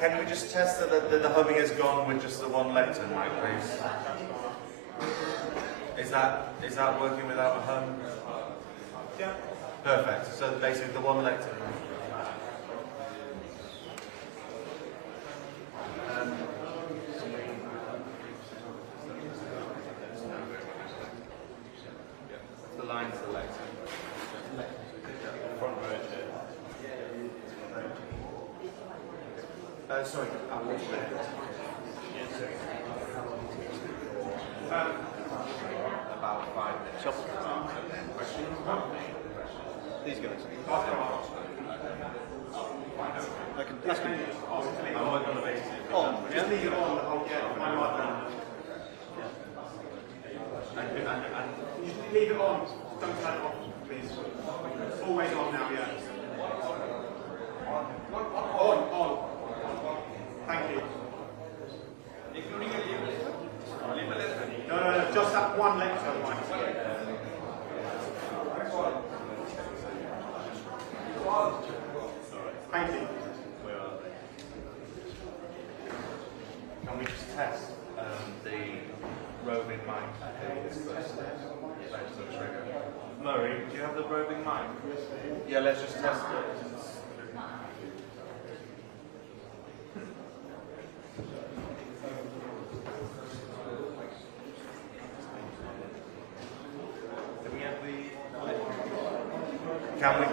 Can we just test that the humming has gone with just the one lectern, please? Is that working without a hum? Yeah. Perfect. So basically the one lectern. The line selected. Front row here. Sorry, about 5 minutes. These guys. I can. I'm working on the basis. Just leave it on. I'll get my mic on. And you just leave it on. Don't turn it off, please. Always on now, yeah. On. Thank you. No, just that one lecture mic. Thank you. Can we just test the roving mic? Murray, do you have the roving mic? Yeah, let's just test it.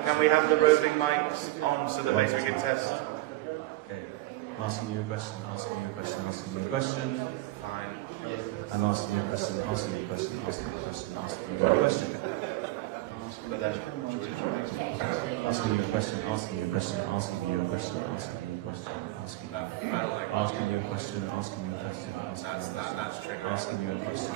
Can we have the roving mics on so that basically we can test? Okay. Asking you a question, asking you a question, asking you a question. Fine. I'm asking you a question, asking you a question, asking you a question, asking you a question. But then, asking you a question, asking you a question, asking you a question, asking you a question, asking you a question, asking you a question, that's tricky. asking you a question.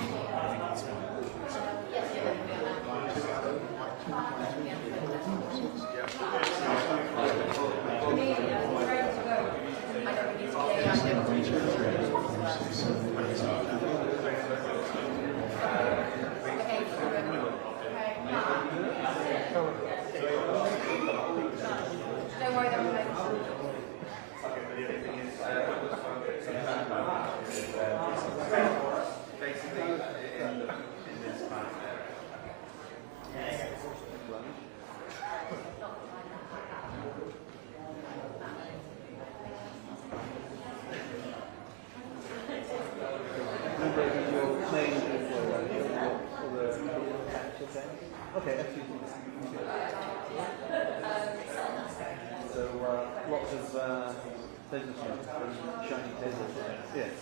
Okay, so lots of business and shiny business. Yes.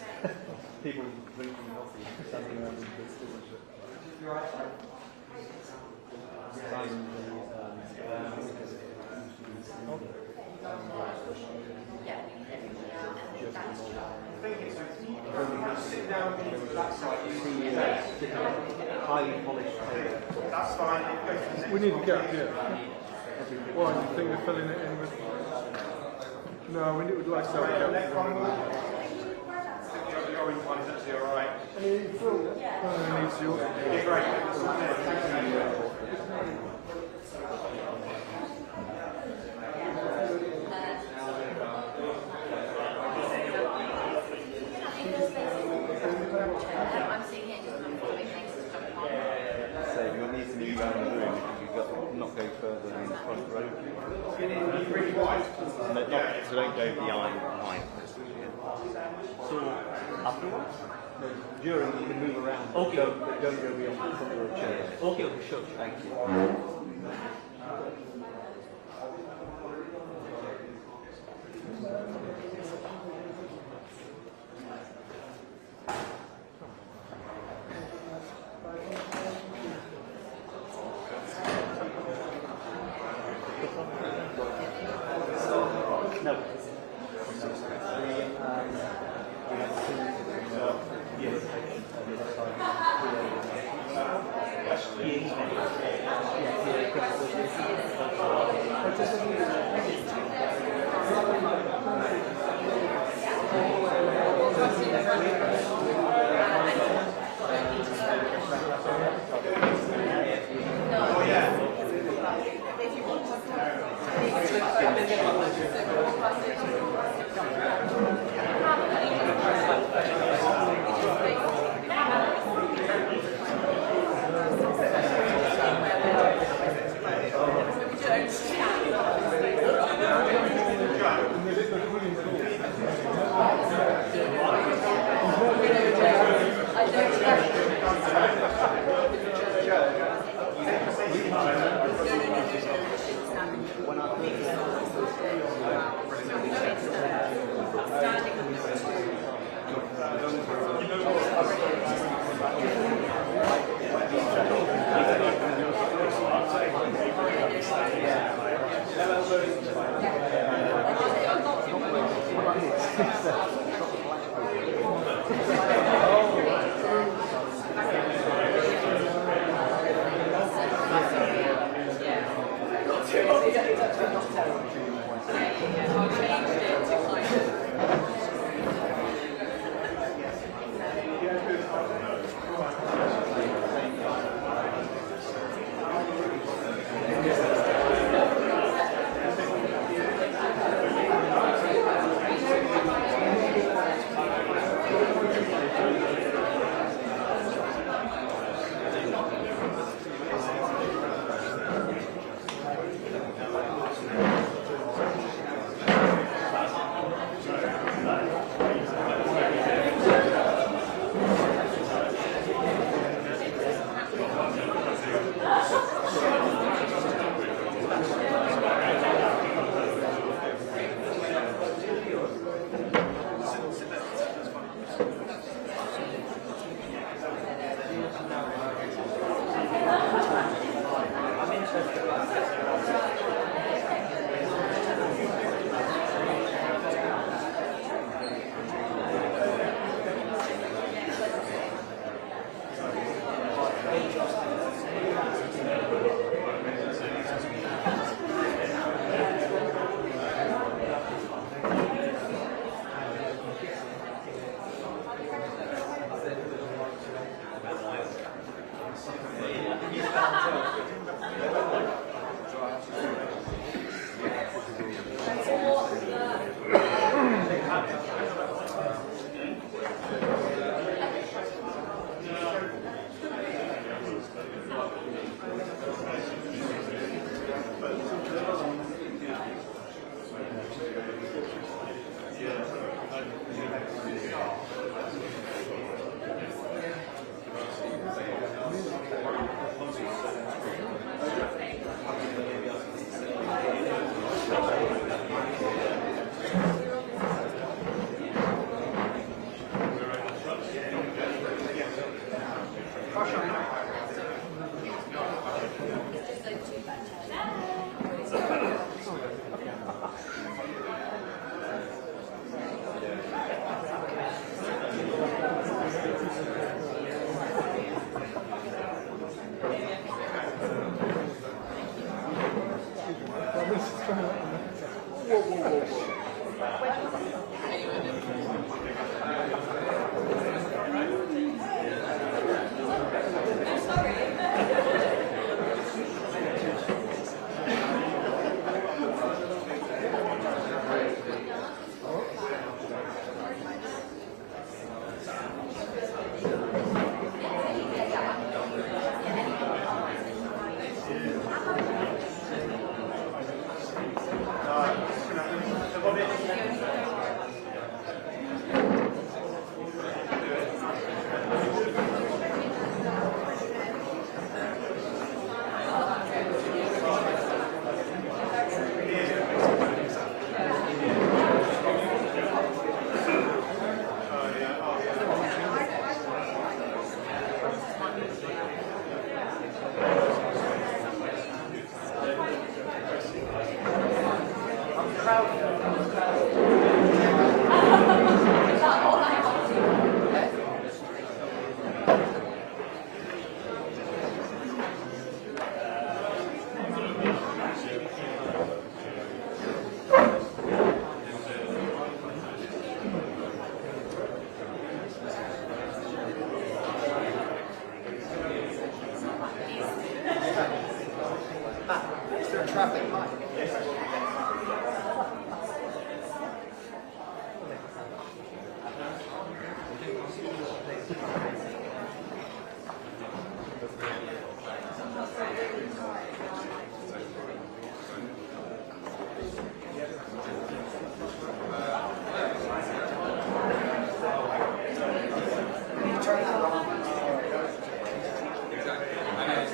People drinking coffee, standing around in business. sit down to that side, you see highly polished table. That's fine. We need a gap, yeah. Why, do you think they're filling it in with... No, we would like to have a gap. The orange one is actually alright. Needs you. Yeah, great. Thank you. So don't go behind. So afterwards? No, during you can move around. Okay. Don't go beyond the front of the chair. Okay, sure. Thank you. My name is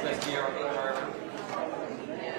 Minister Keir Starmer.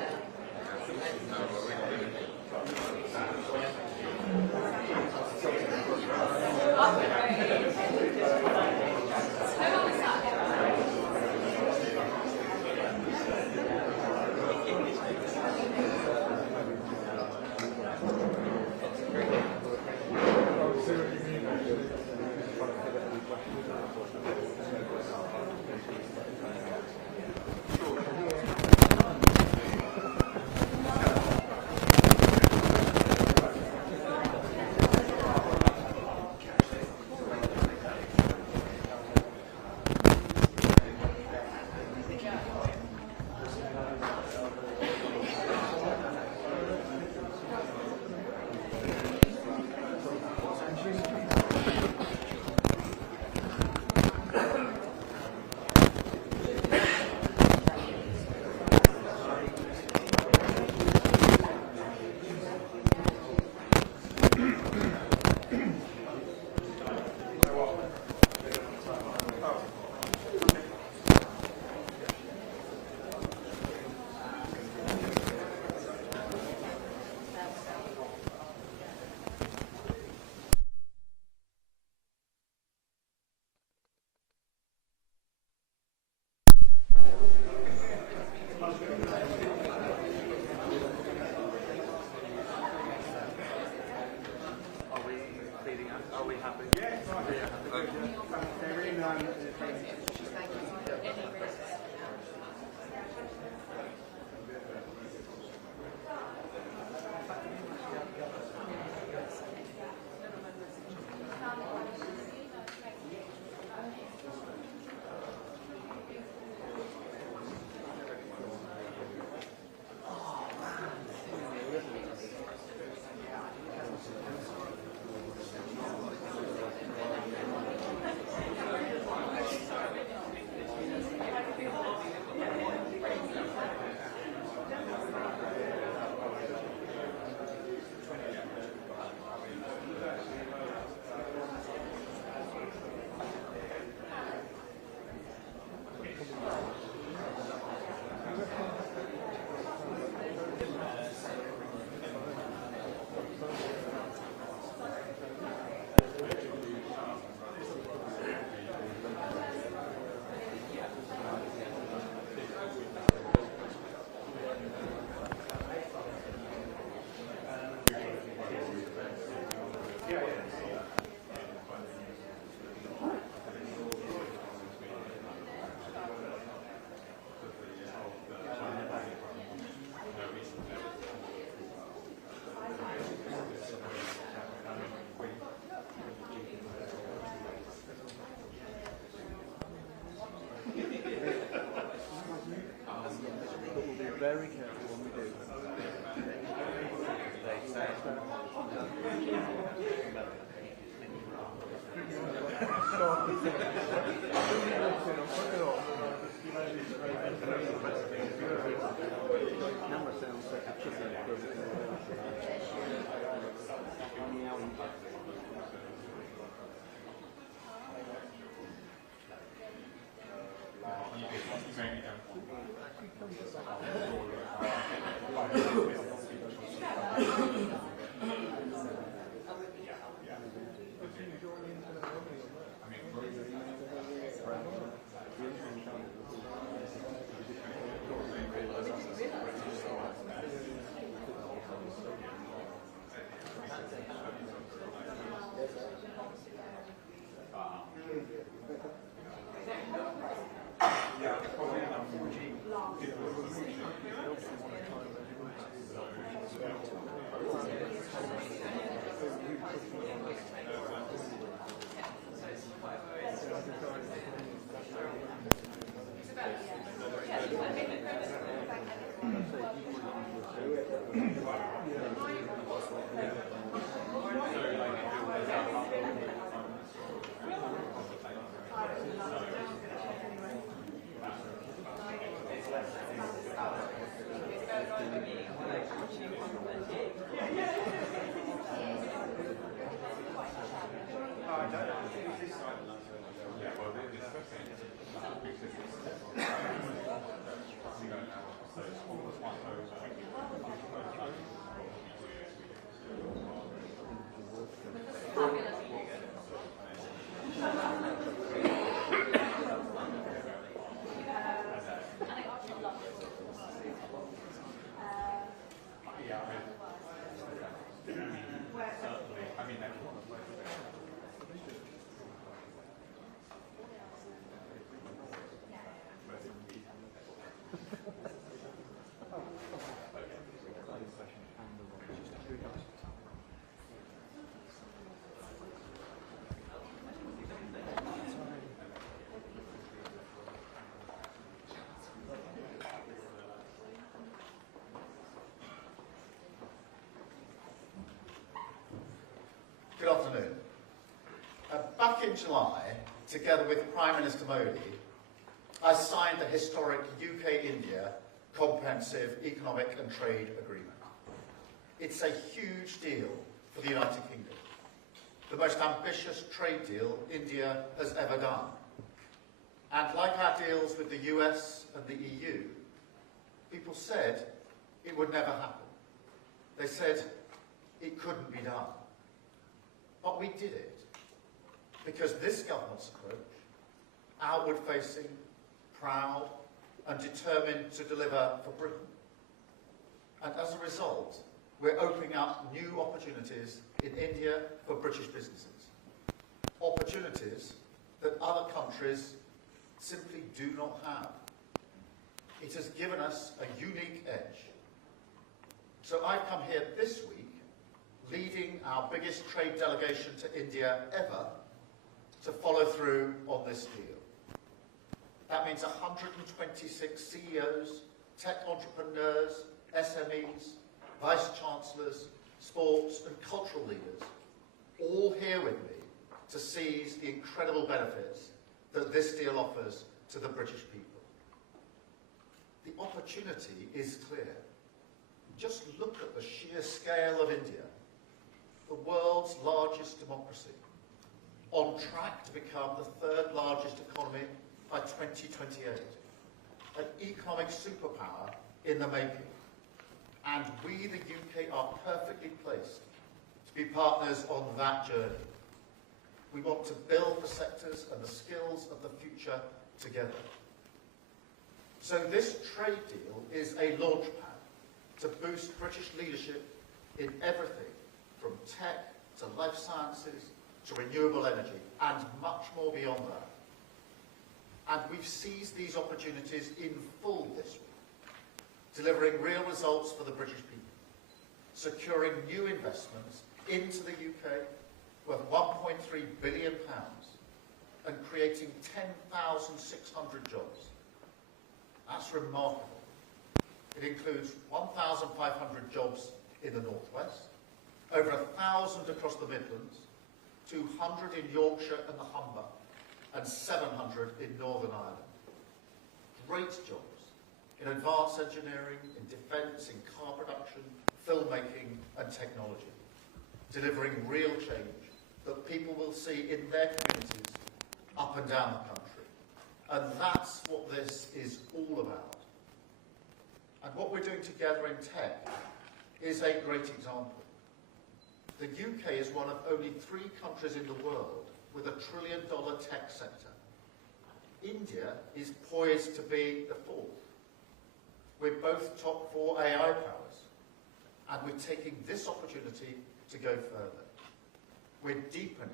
very careful when we do. Camera sounds like a chicken. in July, together with Prime Minister Modi, I signed the historic UK-India Comprehensive Economic and Trade Agreement. It's a huge deal for the United Kingdom, the most ambitious trade deal India has ever done. And like our deals with the US and the EU, people said it would never happen. They said it couldn't be done. But we did it, because this government's approach, outward-facing, proud, and determined to deliver for Britain. And as a result, we're opening up new opportunities in India for British businesses. Opportunities that other countries simply do not have. It has given us a unique edge. So I've come here this week, leading our biggest trade delegation to India ever, to follow through on this deal. That means 126 CEOs, tech entrepreneurs, SMEs, vice-chancellors, sports and cultural leaders, all here with me to seize the incredible benefits that this deal offers to the British people. The opportunity is clear. Just look at the sheer scale of India, the world's largest democracy, on track to become the third largest economy by 2028, an economic superpower in the making. And we, the UK, are perfectly placed to be partners on that journey. We want to build the sectors and the skills of the future together. So this trade deal is a launchpad to boost British leadership in everything from tech to life sciences to renewable energy and much more beyond that. And we've seized these opportunities in full this week, delivering real results for the British people, securing new investments into the UK worth £1.3 billion and creating 10,600 jobs. That's remarkable. It includes 1,500 jobs in the Northwest, over 1,000 across the Midlands, 200 in Yorkshire and the Humber, and 700 in Northern Ireland. Great jobs in advanced engineering, in defence, in car production, filmmaking and technology, delivering real change that people will see in their communities up and down the country. And that's what this is all about. And what we're doing together in tech is a great example. The UK is one of only 3 countries in the world with $1 trillion tech sector. India is poised to be the 4th. We're both top 4 AI powers, and we're taking this opportunity to go further. We're deepening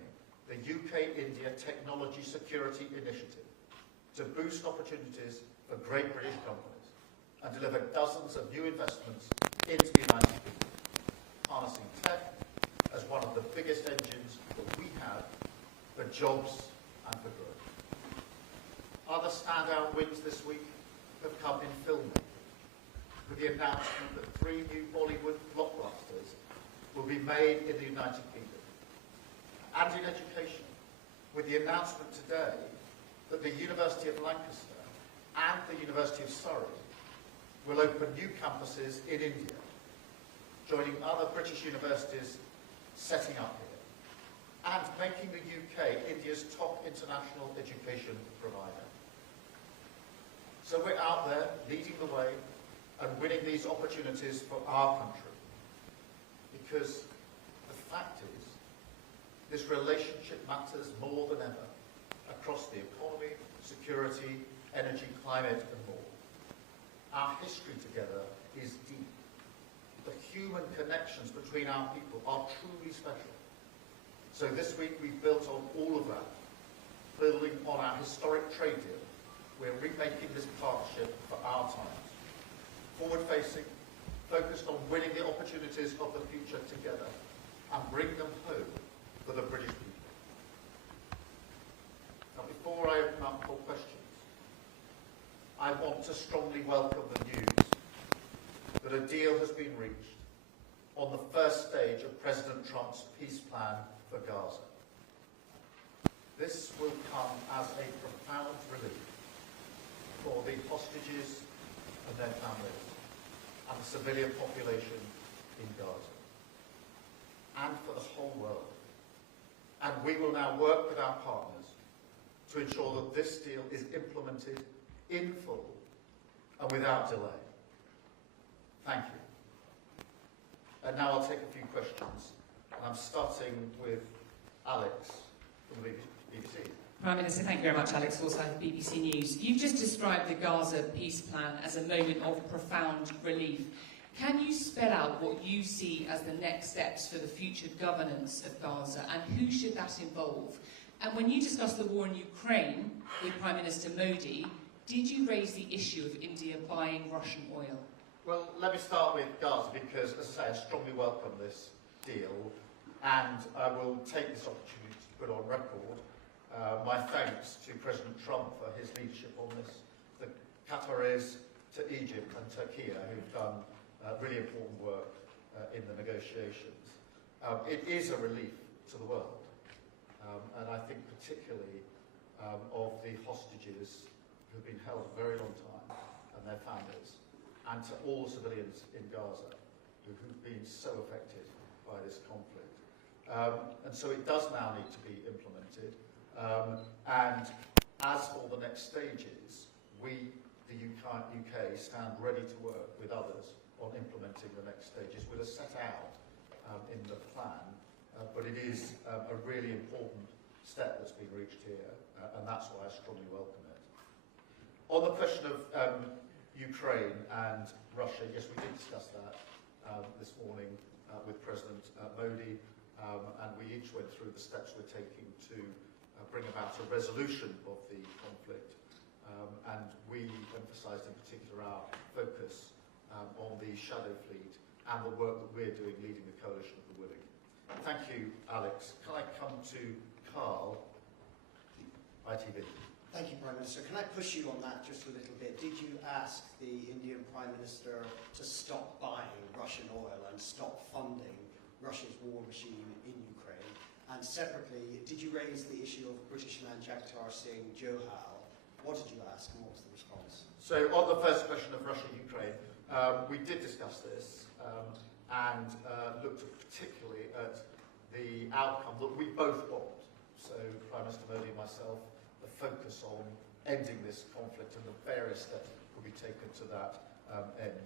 the UK-India Technology Security Initiative to boost opportunities for great British companies and deliver dozens of new investments into the United Kingdom, harnessing tech as one of the biggest engines that we have for jobs and for growth. Other standout wins this week have come in filmmaking, with the announcement that 3 new Bollywood blockbusters will be made in the United Kingdom. And in education, with the announcement today that the University of Lancaster and the University of Surrey will open new campuses in India, joining other British universities setting up here, and making the UK India's top international education provider. So we're out there leading the way and winning these opportunities for our country, because the fact is, this relationship matters more than ever across the economy, security, energy, climate and more. Our history together is deep. The human connections between our people are truly special. So this week we've built on all of that, building on our historic trade deal. We're remaking this partnership for our times. Forward-facing, focused on winning the opportunities of the future together and bring them home for the British people. Now, before I open up for questions, I want to strongly welcome the news that a deal has been reached on the first stage of President Trump's peace plan for Gaza. This will come as a profound relief for the hostages and their families and the civilian population in Gaza and for the whole world. And we will now work with our partners to ensure that this deal is implemented in full and without delay. Thank you. And now I'll take a few questions. And I'm starting with Alex from the BBC. Prime Minister, thank you very much. Alex Forsyth, BBC News. You've just described the Gaza peace plan as a moment of profound relief. Can you spell out what you see as the next steps for the future governance of Gaza, and who should that involve? And when you discussed the war in Ukraine with Prime Minister Modi, did you raise the issue of India buying Russian oil? Well, let me start with Gaza because, as I say, I strongly welcome this deal, and I will take this opportunity to put on record my thanks to President Trump for his leadership on this, the Qataris, to Egypt and Turkey, who've done really important work in the negotiations. It is a relief to the world, and I think particularly of the hostages who've been held a very long time and their families, and to all the civilians in Gaza who've been so affected by this conflict. And so it does now need to be implemented. And as for the next stages, we, the UK, stand ready to work with others on implementing the next stages. We'll set out in the plan, but it is a really important step that's been reached here, and that's why I strongly welcome it. On the question of Ukraine and Russia, yes, we did discuss that this morning with President Modi, and we each went through the steps we're taking to bring about a resolution of the conflict, and we emphasised in particular our focus on the shadow fleet and the work that we're doing leading the coalition of the willing. Thank you, Alex. Can I come to Carl, ITV? Thank you, Prime Minister. Can I push you on that just a little bit? Did you ask the Indian Prime Minister to stop buying Russian oil and stop funding Russia's war machine in Ukraine? And separately, did you raise the issue of British man Jagtar Singh Johal? What did you ask and what was the response? So on the first question of Russia-Ukraine, we did discuss this and looked particularly at the outcome that we both want. So Prime Minister Modi and myself, the focus on ending this conflict and the various steps that could be taken to that end.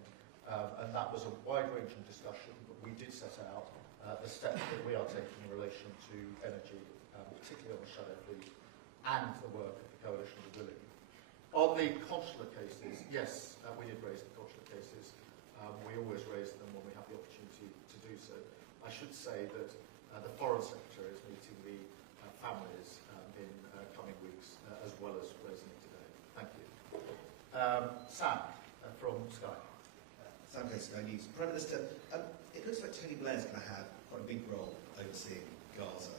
And that was a wide-ranging discussion, but we did set out the steps that we are taking in relation to energy, particularly on the shadow fleet, and the work of the Coalition of the Willing. On the consular cases, yes, we did raise the consular cases. We always raise them when we have the opportunity to do so. I should say that the Foreign Secretary is meeting the families in coming weeks, as well as raising it today. Thank you. Sam, from Sky. Sam Gay, Sky News. Prime Minister, it looks like Tony Blair's going to have quite a big role overseeing Gaza.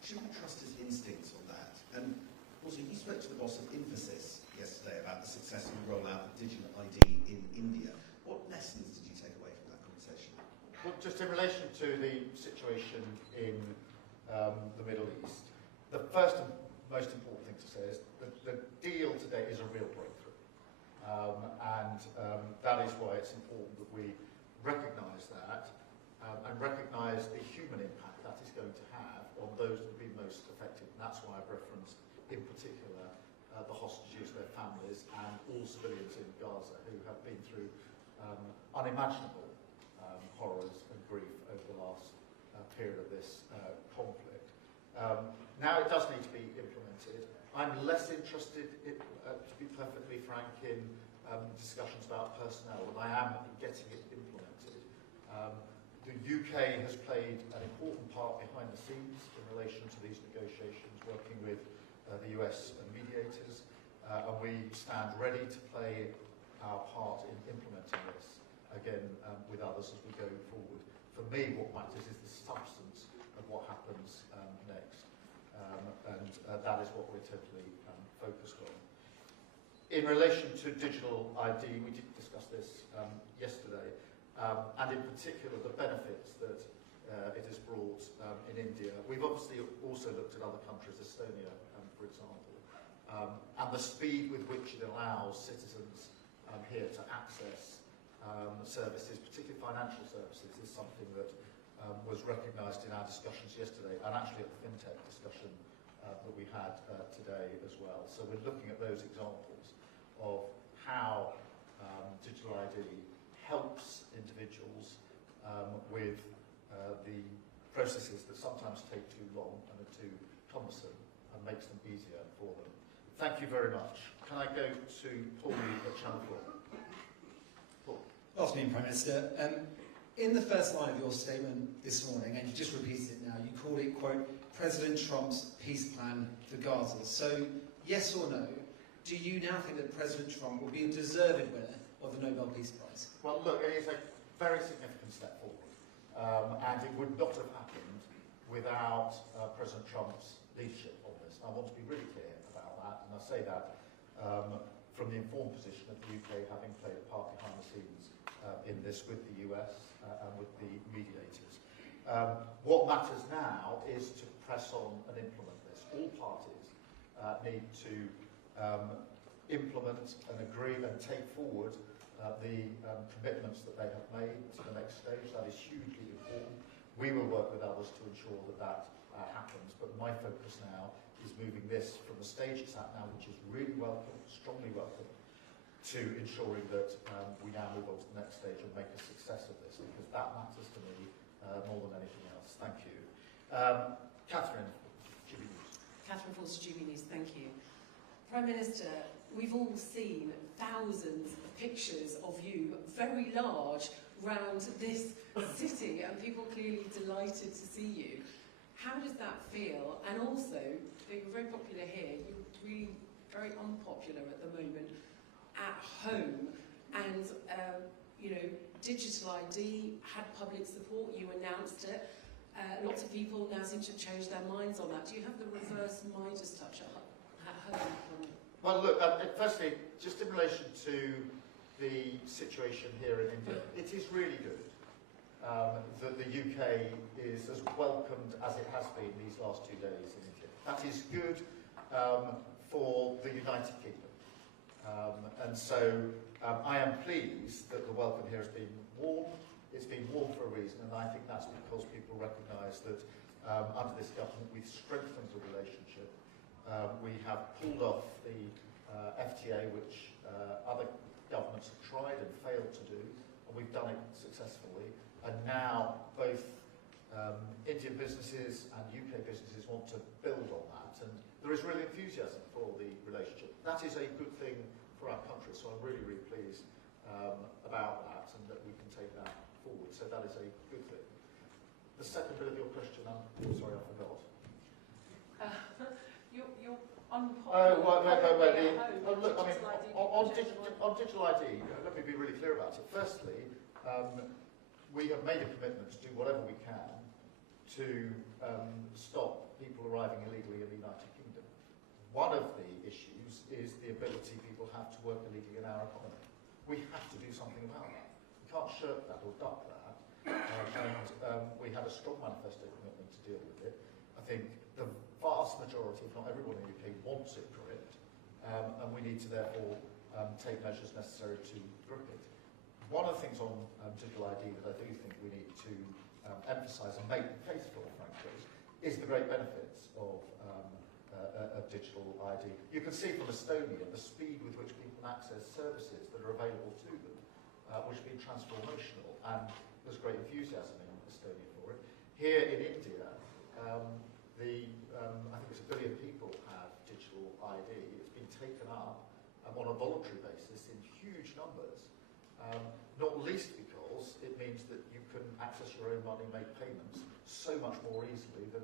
Should we trust his instincts on that? And also, you spoke to the boss of Infosys yesterday about the successful rollout of digital ID in India. What lessons did you take away from that conversation? Well, just in relation to the situation in the Middle East, the first and most important thing to say is that the deal today is a real breakthrough. And that is why it's important that we recognise that and recognise the human impact that is going to have on those that have been most affected. And that's why I've referenced in particular the hostages, their families, and all civilians in Gaza who have been through unimaginable horrors and grief over the last period of this conflict. Now it does need to be implemented. I'm less interested, to be perfectly frank, in discussions about personnel than I am in getting it implemented. The UK has played an important part behind the scenes in relation to these negotiations, working with the US and mediators, and we stand ready to play our part in implementing this, again, with others as we go forward. For me, what matters is the substance of what happens next, and that is what we're totally focused on. In relation to digital ID, we did discuss this yesterday, and in particular the benefits that it has brought in India. We've obviously also looked at other countries, Estonia, for example, and the speed with which it allows citizens here to access services, particularly financial services, is something that was recognised in our discussions yesterday, and actually at the FinTech discussion that we had today as well. So we're looking at those examples of how digital ID helps individuals with the processes that sometimes take too long and are too cumbersome, and makes them easier for them. Thank you very much. Can I go to Paul at Channel 4? Paul. Afternoon, Prime Minister. In the first line of your statement this morning, and you just repeated it now, you called it, quote, President Trump's peace plan for Gaza. So, yes or no, do you now think that President Trump will be a deserved winner of the Nobel Peace Prize? Well, look, it is a very significant step forward, and it would not have happened without President Trump's leadership on this. I want to be really clear about that, and I say that from the informed position of the UK having played a part behind the scenes in this with the US and with the mediators. What matters now is to press on and implement this. All parties need to implement and agree and take forward the commitments that they have made to the next stage. That is hugely important. We will work with others to ensure that that happens, but my focus now is moving this from the stage it's at now, which is really welcome, strongly welcome, to ensuring that we now move on to the next stage and make a success of this, because that matters to me more than anything else. Thank you. Catherine, GBNews. Catherine Forster, GBNews, thank you. Prime Minister, we've all seen thousands of pictures of you, very large, round this city, and people clearly delighted to see you. How does that feel? And also, being very popular here, you're really very unpopular at the moment at home, and you know, digital ID had public support, you announced it. Lots of people now seem to have changed their minds on that. Do you have the reverse Midas touch at home? Well, look, firstly, just in relation to the situation here in India, it is really good that the UK is as welcomed as it has been these last 2 days in India. That is good for the United Kingdom. And so I am pleased that the welcome here has been warm. It's been warm for a reason, and I think that's because people recognise that under this government we've strengthened the relationship. We have pulled off the FTA, which other governments have tried and failed to do, and we've done it successfully. And now both Indian businesses and UK businesses want to build on that, and there is real enthusiasm for the relationship. That is a good thing for our country, so I'm really, really pleased about that, and that we can take that forward. So that is a good thing. The second bit of your question, I'm sorry, I forgot. You're unpopular. Look, I mean, on digital ID, let me be really clear about it. Firstly, we have made a commitment to do whatever we can to stop people arriving illegally in the United Kingdom. One of the issues is the ability people have to work illegally in our economy. We have to do something about that. We can't shirk that or duck that. And we had a strong manifesto commitment to deal with it. I think the vast majority, if not everyone in the UK, wants it gripped, and we need to therefore take measures necessary to grip it. One of the things on digital ID that I do think we need to emphasise and make faithful, frankly, is the great benefits of digital ID. You can see from Estonia the speed with which people can access services that are available to them, which has been transformational, and there's great enthusiasm in Estonia for it. Here in India, I think it's 1 billion people have digital ID. It's been taken up on a voluntary basis in huge numbers, not least because it means that you can access your own money, make payments so much more easily than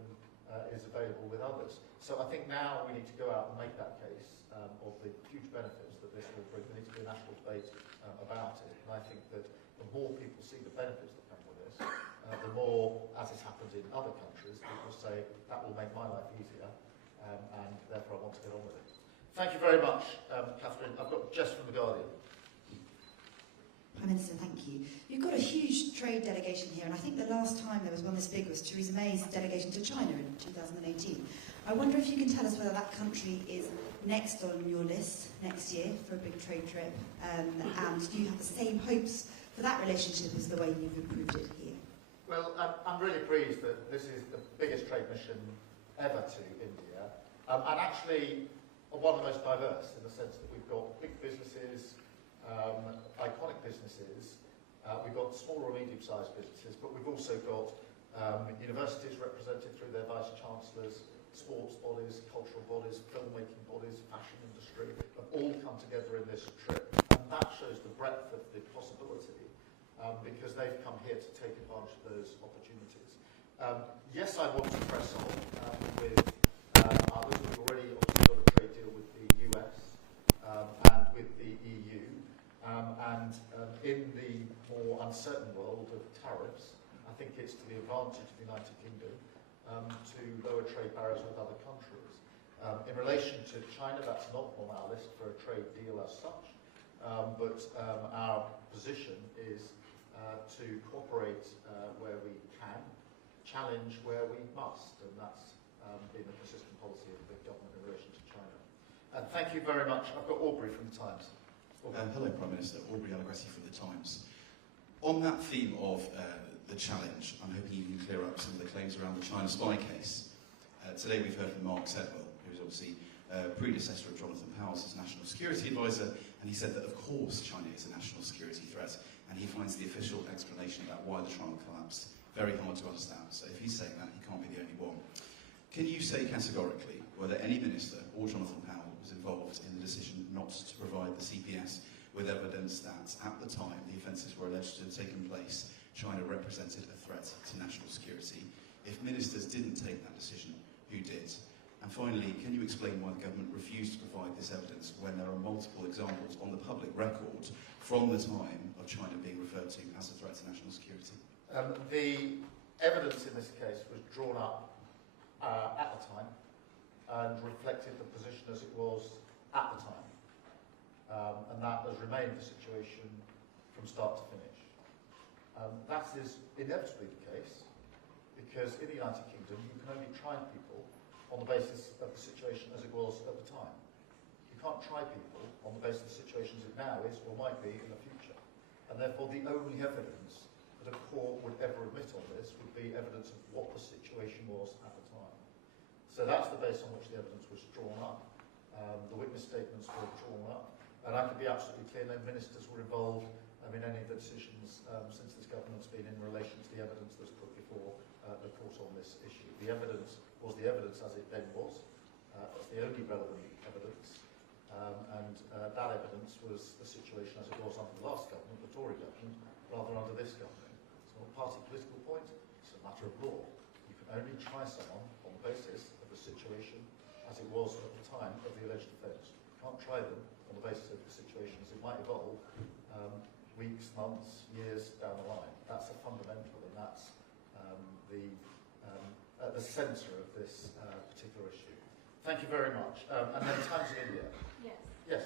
is available with others. So I think now we need to go out and make that case of the huge benefits that this will bring. There needs to be a national debate about it, and I think that the more people see the benefits that come with this, the more, as has happened in other countries, people say, that will make my life easier, and therefore I want to get on with it. Thank you very much, Catherine. I've got Jess from The Guardian. Prime Minister, thank you. You've got a huge trade delegation here, and I think the last time there was one this big was Theresa May's delegation to China in 2018. I wonder if you can tell us whether that country is next on your list next year for a big trade trip, and do you have the same hopes for that relationship as the way you've improved it here? Well, I'm really pleased that this is the biggest trade mission ever to India, and actually one of the most diverse in the sense that we've got big businesses, iconic businesses, we've got smaller or medium-sized businesses, but we've also got universities represented through their vice-chancellors, sports bodies, cultural bodies, filmmaking bodies, fashion industry, have all come together in this trip. And that shows the breadth of the possibility, because they've come here to take advantage of those opportunities. Yes, I want to press on with others. We've already obviously got a trade deal with the US and with the EU. In the more uncertain world of tariffs, I think it's to the advantage of the United Kingdom to lower trade barriers with other countries. In relation to China, that's not on our list for a trade deal as such, but our position is to cooperate where we can, challenge where we must, and that's been the consistent policy of the government in relation to China. And thank you very much. I've got Aubrey from the Times. Hello, Prime Minister. Aubrey Alagressi from the Times. On that theme of the challenge, I'm hoping you can clear up some of the claims around the China spy case. Today we've heard from Mark Setwell, who's obviously predecessor of Jonathan Powles as National Security Advisor, and he said that of course China is a national security threat, and he finds the official explanation about why the trial collapsed very hard to understand. So if he's saying that, he can't be the only one. Can you say categorically whether any minister or Jonathan Powell was involved in the decision not to provide the CPS with evidence that at the time the offences were alleged to have taken place, China represented a threat to national security? If ministers didn't take that decision, who did? And finally, can you explain why the government refused to provide this evidence when there are multiple examples on the public record from the time of China being referred to as a threat to national security? The evidence in this case was drawn up at the time and reflected the position as it was at the time. And that has remained the situation from start to finish. That is inevitably the case because in the United Kingdom you can only try people on the basis of the situation as it was at the time. You can't try people on the basis of the situation as it now is or might be in the future. And therefore the only evidence that a court would ever admit on this would be evidence of what the situation was at the time. So that's the base on which the evidence was drawn up. The witness statements were drawn up. And I can be absolutely clear, no ministers were involved in any of the decisions since this government's been in relation to the evidence that's put before the court on this issue. The evidence was the evidence as it then was. That's the only relevant evidence. That evidence was the situation as it was under the last government, the Tory government, rather under this government. It's not a party political point, it's a matter of law. You can only try someone on the basis of the situation as it was at the time of the alleged offence. You can't try them on the basis of the situation as it might evolve weeks, months, years down the line. That's a fundamental, and that's at the centre of this particular issue. Thank you very much. And then Times of India. Yes. Yes.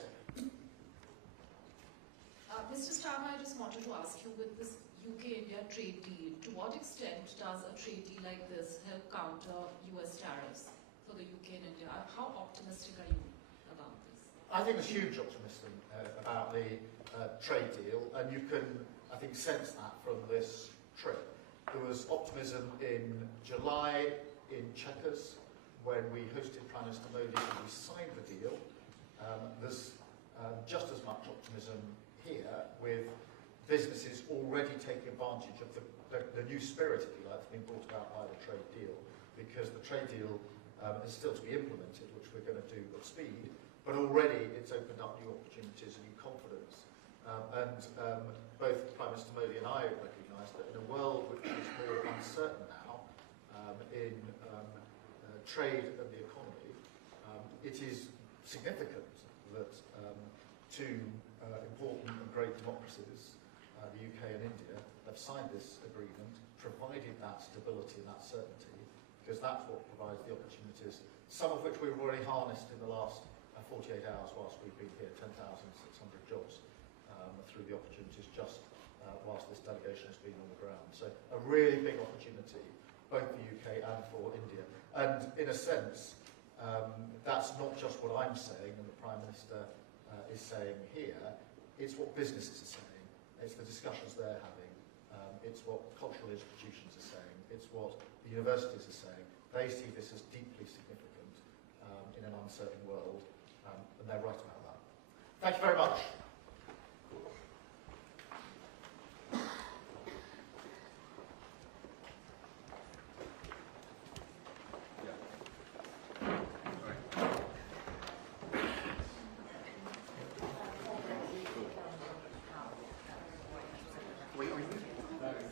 Mr. Starmer, I just wanted to ask you, with this UK-India trade deal, to what extent does a trade deal like this help counter US tariffs for the UK and India? How optimistic are you about this? I think there's huge optimism about the trade deal, and you can, I think, sense that from this trip. There was optimism in July in Chequers when we hosted Prime Minister Modi and we signed the deal. There's just as much optimism here with businesses already taking advantage of the new spirit, if you like, that's been brought about by the trade deal, because the trade deal is still to be implemented, which we're going to do at speed, but already it's opened up new opportunities and new confidence. Both Prime Minister Modi and I recognise that in a world which is more uncertain now in trade and the economy, it is significant that two important and great democracies, the UK and India, have signed this agreement, provided that stability and that certainty, because that's what provides the opportunities, some of which we've already harnessed in the last 48 hours whilst we've been here, 10,600 jobs through the opportunities just whilst this delegation has been on the ground. So a really big opportunity, both for the UK and for India. And in a sense, that's not just what I'm saying and the Prime Minister is saying here, it's what businesses are saying, it's the discussions they're having, it's what cultural institutions are saying, it's what the universities are saying. They see this as deeply significant in an uncertain world, and they're right about that. Thank you very much.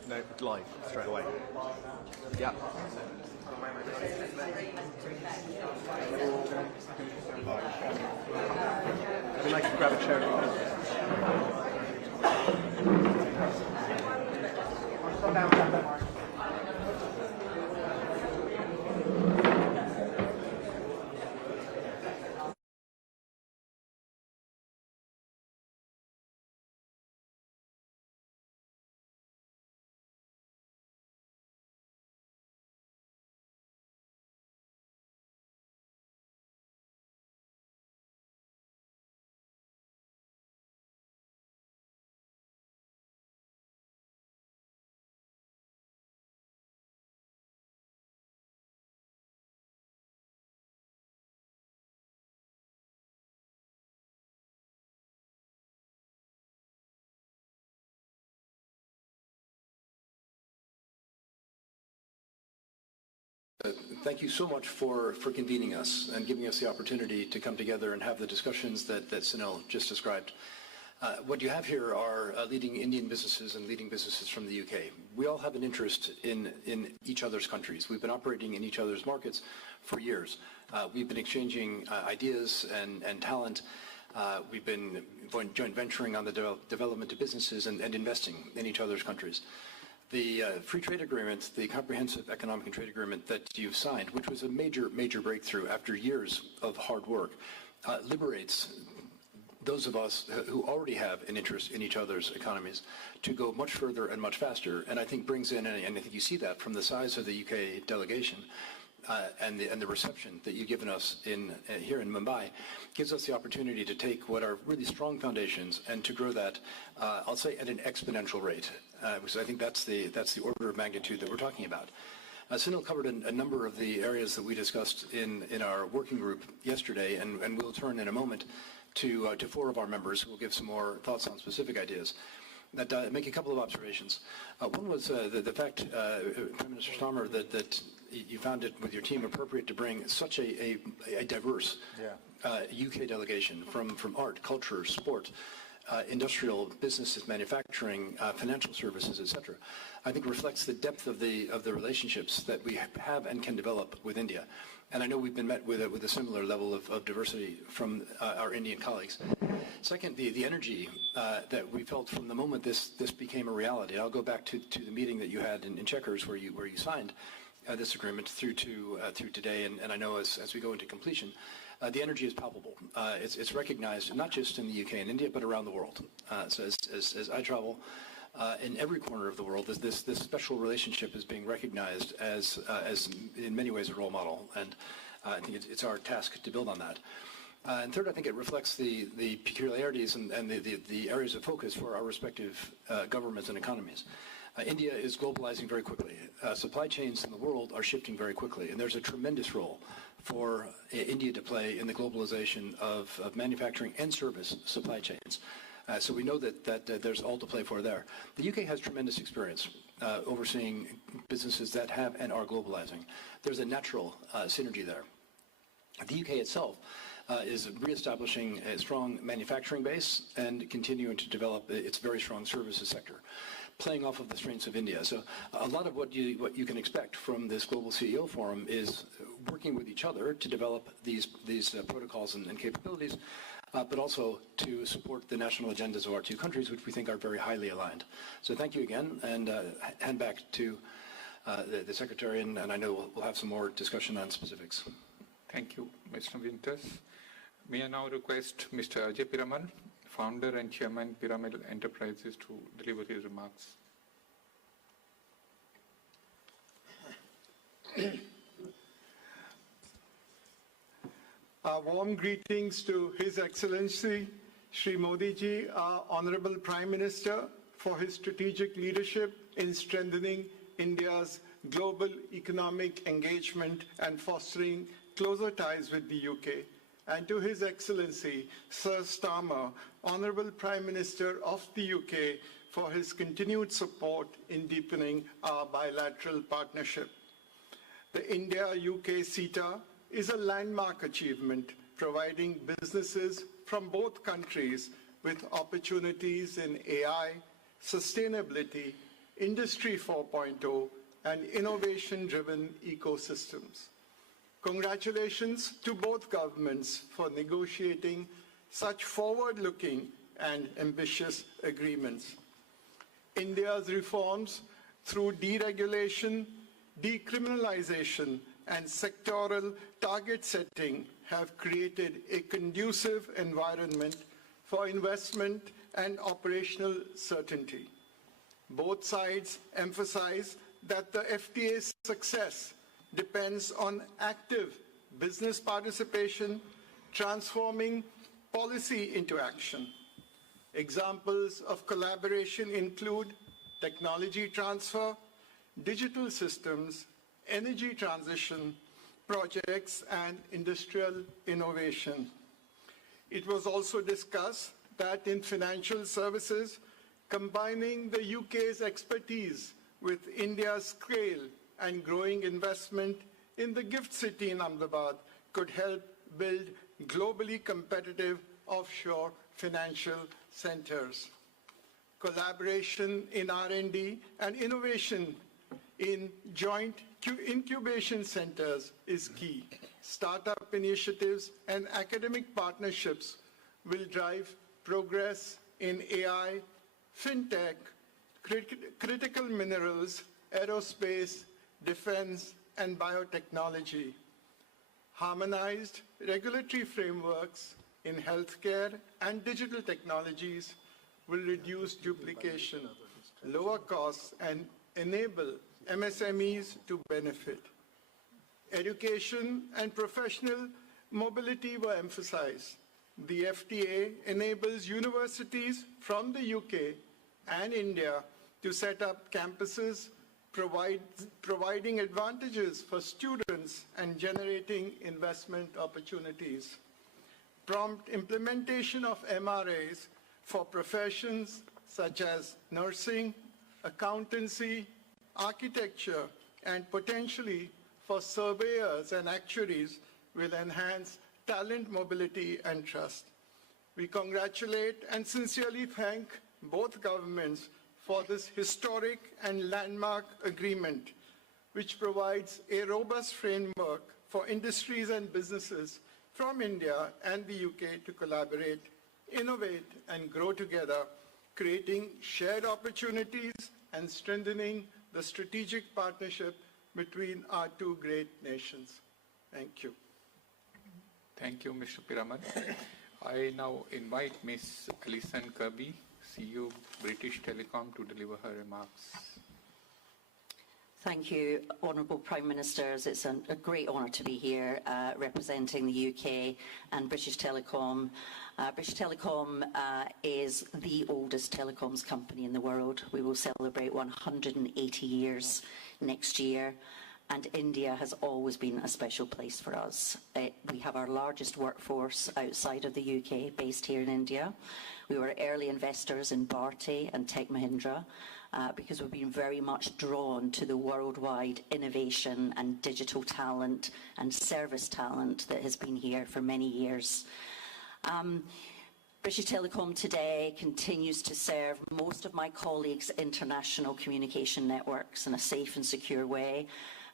No, live, straight away. Yeah. Maybe I can grab a chair. Thank you so much for convening us and giving us the opportunity to come together and have the discussions that Sunil just described. What you have here are leading Indian businesses and leading businesses from the UK. We all have an interest in each other's countries. We've been operating in each other's markets for years. We've been exchanging ideas and talent. We've been joint venturing on the development of businesses and investing in each other's countries. The free trade agreement, the comprehensive economic and trade agreement that you've signed, which was a major breakthrough after years of hard work, liberates those of us who already have an interest in each other's economies to go much further and much faster, and I think brings in, and I think you see that from the size of the UK delegation, and the reception that you've given us here in Mumbai, gives us the opportunity to take what are really strong foundations and to grow that, I'll say, at an exponential rate. Because I think that's the order of magnitude that we're talking about. Sunil covered a number of the areas that we discussed in our working group yesterday, and we'll turn in a moment to four of our members who will give some more thoughts on specific ideas. That make a couple of observations. One was the fact, Prime Minister Starmer, that you found it with your team appropriate to bring such a diverse UK delegation from art, culture, sport, industrial businesses, manufacturing, financial services, etc. I think reflects the depth of the relationships that we have and can develop with India. And I know we've been met with a similar level of diversity from our Indian colleagues. Second, the energy that we felt from the moment this became a reality. I'll go back to the meeting that you had in Chequers where you signed this agreement through today, and I know as we go into completion, the energy is palpable. It's recognized not just in the UK and India, but around the world. So as I travel in every corner of the world, this special relationship is being recognized as in many ways a role model, and I think it's our task to build on that. And third, I think it reflects the peculiarities and the areas of focus for our respective governments and economies. India is globalizing very quickly. Supply chains in the world are shifting very quickly, and there's a tremendous role for India to play in the globalization of manufacturing and service supply chains. So we know that there's all to play for there. The UK has tremendous experience overseeing businesses that have and are globalizing. There's a natural synergy there. The UK itself is reestablishing a strong manufacturing base and continuing to develop its very strong services sector, playing off of the strengths of India. So a lot of what you can expect from this Global CEO Forum is working with each other to develop these protocols and capabilities, but also to support the national agendas of our two countries, which we think are very highly aligned. So thank you again, and hand back to the Secretary, and I know we'll have some more discussion on specifics. Thank you, Mr. Winters. May I now request Mr. J.P. Raman founder and chairman, Pyramid Enterprises, to deliver his remarks. Warm greetings to His Excellency Shri Modi ji, our Honorable Prime Minister, for his strategic leadership in strengthening India's global economic engagement and fostering closer ties with the UK. And to His Excellency Sir Starmer, Honorable Prime Minister of the UK, for his continued support in deepening our bilateral partnership. The India-UK CETA is a landmark achievement, providing businesses from both countries with opportunities in AI, sustainability, Industry 4.0, and innovation-driven ecosystems. Congratulations to both governments for negotiating such forward-looking and ambitious agreements. India's reforms through deregulation, decriminalization, and sectoral target setting have created a conducive environment for investment and operational certainty. Both sides emphasize that the FTA's success depends on active business participation, transforming policy into action. Examples of collaboration include technology transfer, digital systems, energy transition projects, and industrial innovation. It was also discussed that in financial services, combining the UK's expertise with India's scale and growing investment in the gift city in Ahmedabad could help build globally competitive offshore financial centers. Collaboration in R&D and innovation in joint incubation centers is key. Startup initiatives and academic partnerships will drive progress in AI, fintech, critical minerals, aerospace, defense, and biotechnology. Harmonized regulatory frameworks in healthcare and digital technologies will reduce duplication, lower costs, and enable MSMEs to benefit. Education and professional mobility were emphasized. The FTA enables universities from the UK and India to set up campuses, providing advantages for students and generating investment opportunities. Prompt implementation of MRAs for professions such as nursing, accountancy, architecture, and potentially for surveyors and actuaries will enhance talent mobility and trust. We congratulate and sincerely thank both governments for this historic and landmark agreement, which provides a robust framework for industries and businesses from India and the UK to collaborate, innovate, and grow together, creating shared opportunities and strengthening the strategic partnership between our two great nations. Thank you. Thank you, Mr. Pyramid. I now invite Ms. Alison Kirby, CEO British Telecom, to deliver her remarks. Thank you, Honourable Prime Ministers. It's a great honour to be here representing the UK and British Telecom. British Telecom is the oldest telecoms company in the world. We will celebrate 180 years next year, and India has always been a special place for us. We have our largest workforce outside of the UK, based here in India. We were early investors in Bharti and Tech Mahindra because we've been very much drawn to the worldwide innovation and digital talent and service talent that has been here for many years. British Telecom today continues to serve most of my colleagues' international communication networks in a safe and secure way,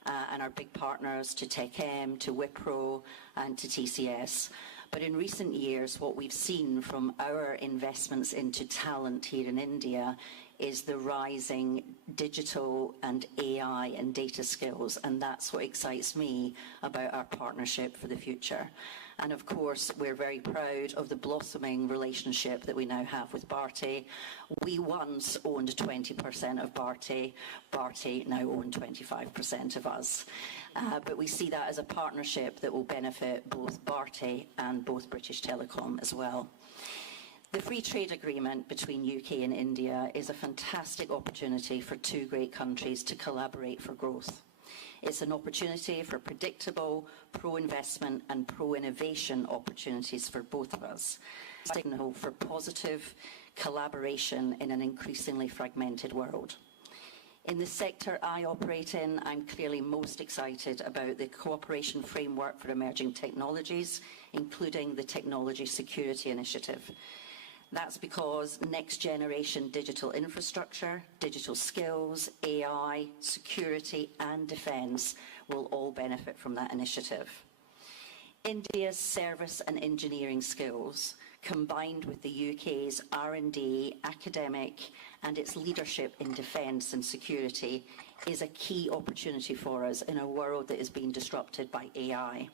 and our big partners to TechM, to Wipro, and to TCS. But in recent years, what we've seen from our investments into talent here in India is the rising digital and AI and data skills, and that's what excites me about our partnership for the future. And of course, we're very proud of the blossoming relationship that we now have with Bharti. We once owned 20% of Bharti. Bharti now own 25% of us. But we see that as a partnership that will benefit both Bharti and both British Telecom as well. The free trade agreement between UK and India is a fantastic opportunity for two great countries to collaborate for growth. It's an opportunity for predictable pro-investment and pro-innovation opportunities for both of us. A signal for positive collaboration in an increasingly fragmented world. In the sector I operate in, I'm clearly most excited about the cooperation framework for emerging technologies, including the Technology Security Initiative. That's because next generation digital infrastructure, digital skills, AI, security and defence will all benefit from that initiative. India's service and engineering skills, combined with the UK's R&D, academic and its leadership in defence and security, is a key opportunity for us in a world that is being disrupted by AI.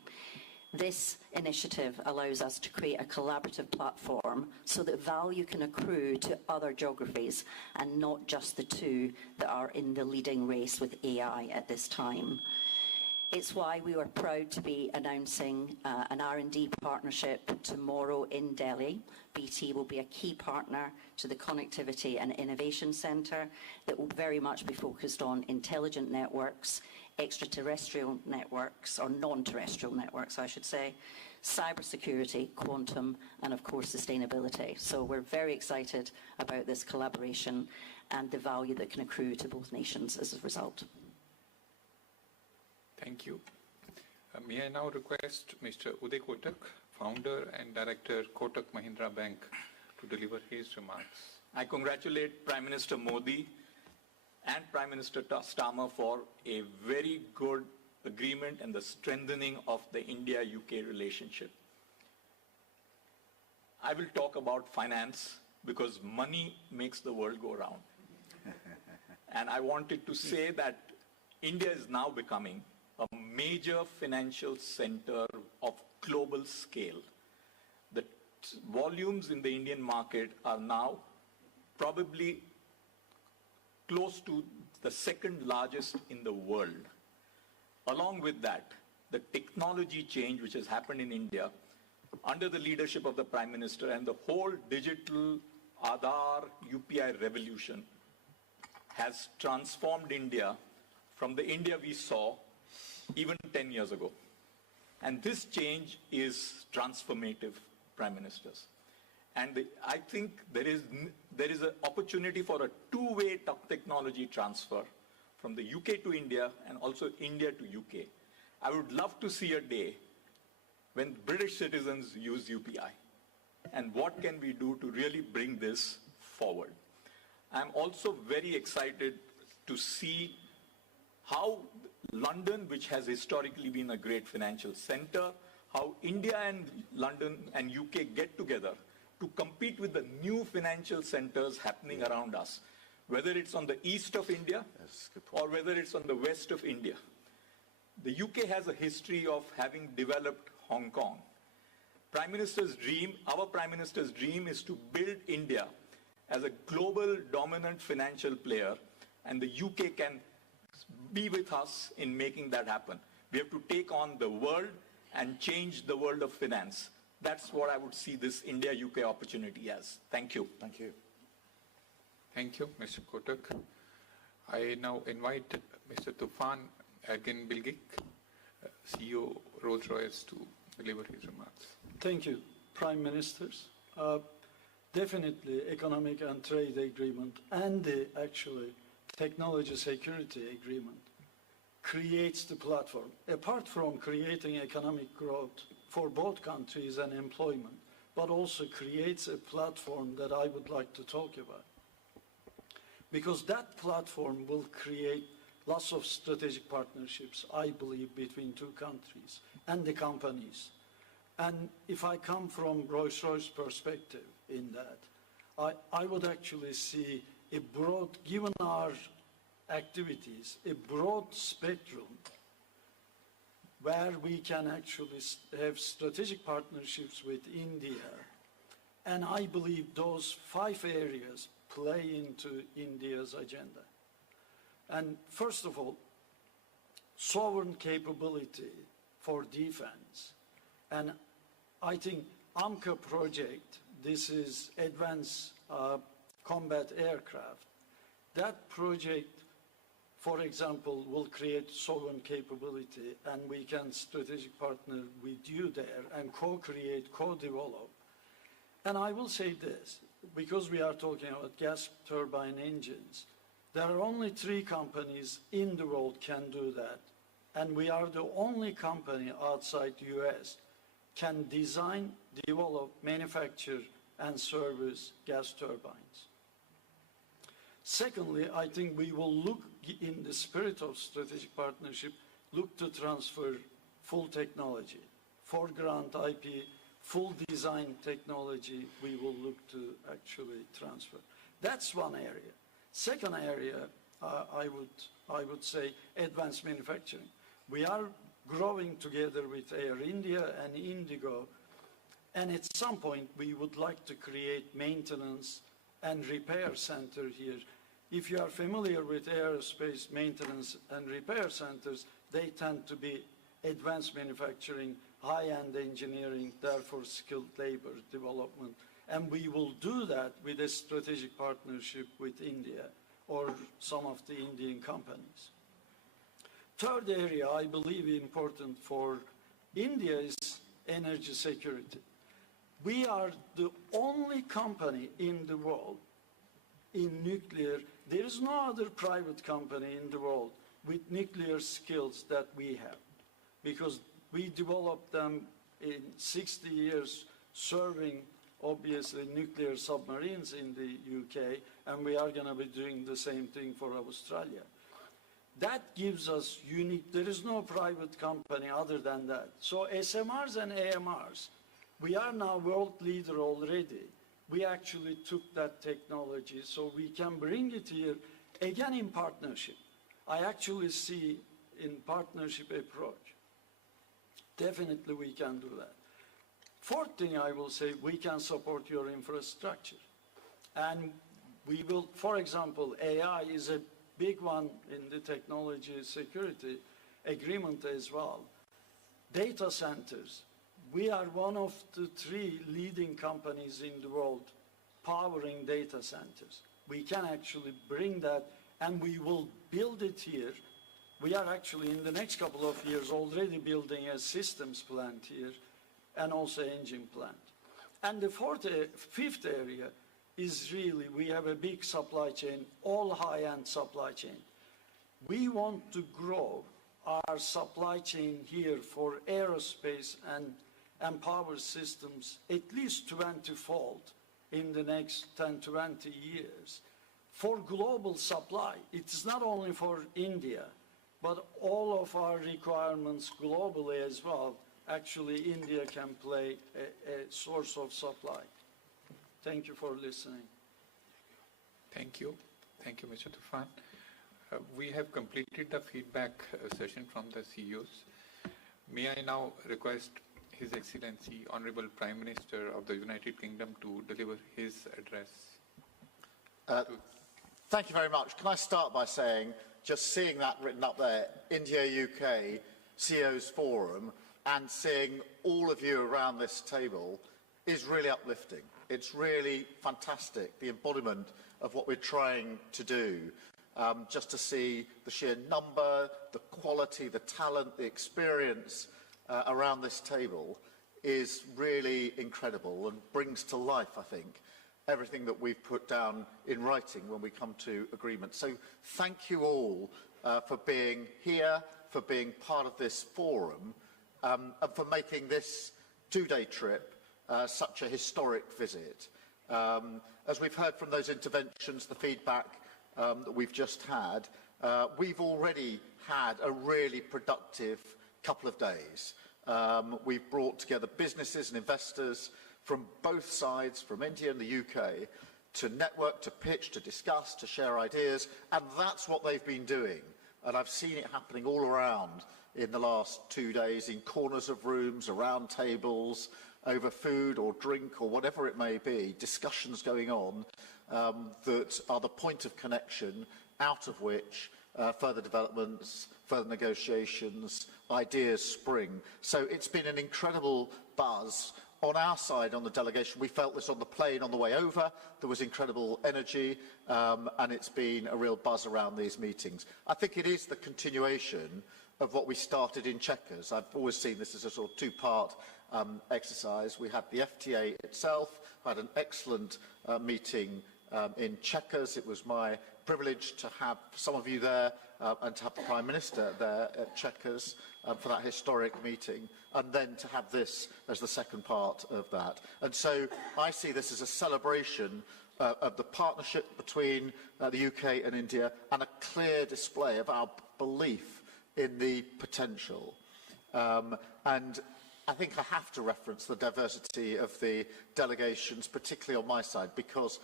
This initiative allows us to create a collaborative platform so that value can accrue to other geographies and not just the two that are in the leading race with AI at this time. It's why we were proud to be announcing an R&D partnership tomorrow in Delhi. BT will be a key partner to the Connectivity and Innovation Centre that will very much be focused on intelligent networks, extraterrestrial networks, or non-terrestrial networks, I should say, cybersecurity, quantum, and of course sustainability. So we're very excited about this collaboration and the value that can accrue to both nations as a result. Thank you. May I now request Mr. Uday Kotak, founder and director, Kotak Mahindra Bank, to deliver his remarks. I congratulate Prime Minister Modi and Prime Minister Starmer for a very good agreement and the strengthening of the India-UK relationship. I will talk about finance because money makes the world go round. And I wanted to say that India is now becoming a major financial center of global scale. The volumes in the Indian market are now probably close to the second largest in the world. Along with that, the technology change which has happened in India under the leadership of the Prime Minister and the whole digital Aadhaar UPI revolution has transformed India from the India we saw even 10 years ago. And this change is transformative, Prime Ministers. And I think there is an opportunity for a two-way technology transfer from the UK to India and also India to UK. I would love to see a day when British citizens use UPI. And what can we do to really bring this forward? I'm also very excited to see how London, which has historically been a great financial center, how India and London and UK get together to compete with the new financial centers happening around us, whether it's on the east of India or whether it's on the west of India. The UK has a history of having developed Hong Kong. Prime Minister's dream, our Prime Minister's dream is to build India as a global dominant financial player, and the UK can be with us in making that happen. We have to take on the world and change the world of finance. That's what I would see this India-UK opportunity as. Thank you. Thank you. Thank you, Mr. Kotak. I now invite Mr. Tufan Ergin Bilgik, CEO Rolls-Royce, to deliver his remarks. Thank you, Prime Ministers. Definitely, economic and trade agreement and the actually technology security agreement creates the platform. Apart from creating economic growth for both countries and employment, but also creates a platform that I would like to talk about. Because that platform will create lots of strategic partnerships, I believe, between two countries and the companies. And if I come from Rolls-Royce perspective in that, I would actually see given our activities, a broad spectrum where we can actually have strategic partnerships with India. And I believe those 5 areas play into India's agenda. And first of all, sovereign capability for defense. And I think AMCA project, this is Advanced Combat Aircraft. That project, for example, will create sovereign capability, and we can strategic partner with you there and co-create, co-develop. And I will say this, because we are talking about gas turbine engines, there are only 3 companies in the world can do that. And we are the only company outside the US can design, develop, manufacture, and service gas turbines. Secondly, I think we will look, in the spirit of strategic partnership, look to transfer full technology, foreground IP, full design technology, we will look to actually transfer. That's one area. Second area, I would say advanced manufacturing. We are growing together with Air India and Indigo, and at some point we would like to create maintenance and repair center here. If you are familiar with aerospace maintenance and repair centers, they tend to be advanced manufacturing, high-end engineering, therefore skilled labor development. And we will do that with a strategic partnership with India or some of the Indian companies. Third area I believe important for India is energy security. We are the only company in the world in nuclear. There is no other private company in the world with nuclear skills that we have, because we developed them in 60 years serving, obviously, nuclear submarines in the UK, and we are going to be doing the same thing for Australia. That gives us unique, there is no private company other than that. So SMRs and AMRs, we are now world leader already. We actually took that technology, so we can bring it here, again in partnership. I actually see in partnership approach. Definitely we can do that. Fourth thing I will say, we can support your infrastructure. And we will, for example, AI is a big one in the technology security agreement as well. Data centers. We are one of the 3 leading companies in the world powering data centers. We can actually bring that, and we will build it here. We are actually, in the next couple of years, already building a systems plant here and also engine plant. And the fifth area is really, we have a big supply chain, all high-end supply chain. We want to grow our supply chain here for aerospace and power systems at least 20-fold in the next 10 to 20 years for global supply. It's not only for India, but all of our requirements globally as well. Actually, India can play a source of supply. Thank you for listening. Thank you. Thank you, Mr. Tufan. We have completed the feedback session from the CEOs. May I now request His Excellency, Honorable Prime Minister of the United Kingdom, to deliver his address. Thank you very much. Can I start by saying, just seeing that written up there, India-UK CEOs Forum, and seeing all of you around this table is really uplifting. It's really fantastic, the embodiment of what we're trying to do. Just to see the sheer number, the quality, the talent, the experience around this table is really incredible and brings to life, I think, everything that we've put down in writing when we come to agreement. So thank you all for being here, for being part of this forum, and for making this 2-day trip such a historic visit. As we've heard from those interventions, the feedback that we've just had, we've already had a really productive couple of days. We've brought together businesses and investors from both sides, from India and the UK, to network, to pitch, to discuss, to share ideas, and that's what they've been doing. And I've seen it happening all around in the last 2 days, in corners of rooms, around tables, over food or drink or whatever it may be, discussions going on that are the point of connection, out of which further developments, further negotiations, ideas spring. So it's been an incredible buzz. On our side, on the delegation, we felt this on the plane on the way over. There was incredible energy, and it's been a real buzz around these meetings. I think it is the continuation of what we started in Chequers. I've always seen this as a sort of two-part exercise. We had the FTA itself, had an excellent meeting in Chequers. It was my privilege to have some of you there and to have the Prime Minister there at Chequers for that historic meeting, and then to have this as the second part of that. And so I see this as a celebration of the partnership between the UK and India, and a clear display of our belief in the potential. And I think I have to reference the diversity of the delegations, particularly on my side, because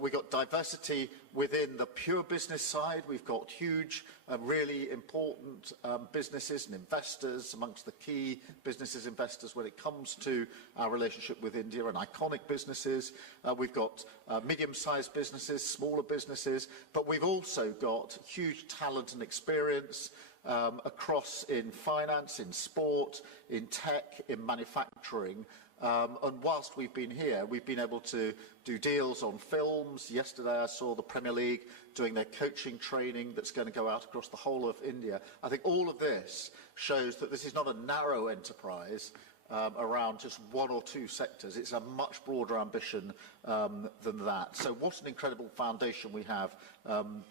we've got diversity within the pure business side. We've got huge, really important businesses and investors amongst the key businesses investors when it comes to our relationship with India, and iconic businesses. We've got medium-sized businesses, smaller businesses, but we've also got huge talent and experience across in finance, in sport, in tech, in manufacturing. And whilst we've been here, we've been able to do deals on films. Yesterday I saw the Premier League doing their coaching training that's going to go out across the whole of India. I think all of this shows that this is not a narrow enterprise around just one or two sectors. It's a much broader ambition than that. So what an incredible foundation we have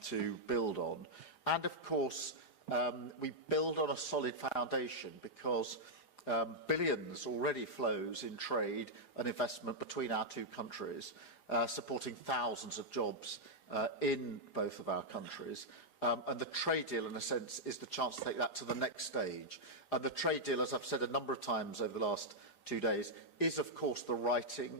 to build on. And of course, we build on a solid foundation because billions already flows in trade and investment between our two countries, supporting thousands of jobs in both of our countries. And the trade deal, in a sense, is the chance to take that to the next stage. And the trade deal, as I've said a number of times over the last 2 days, is, of course, the writing,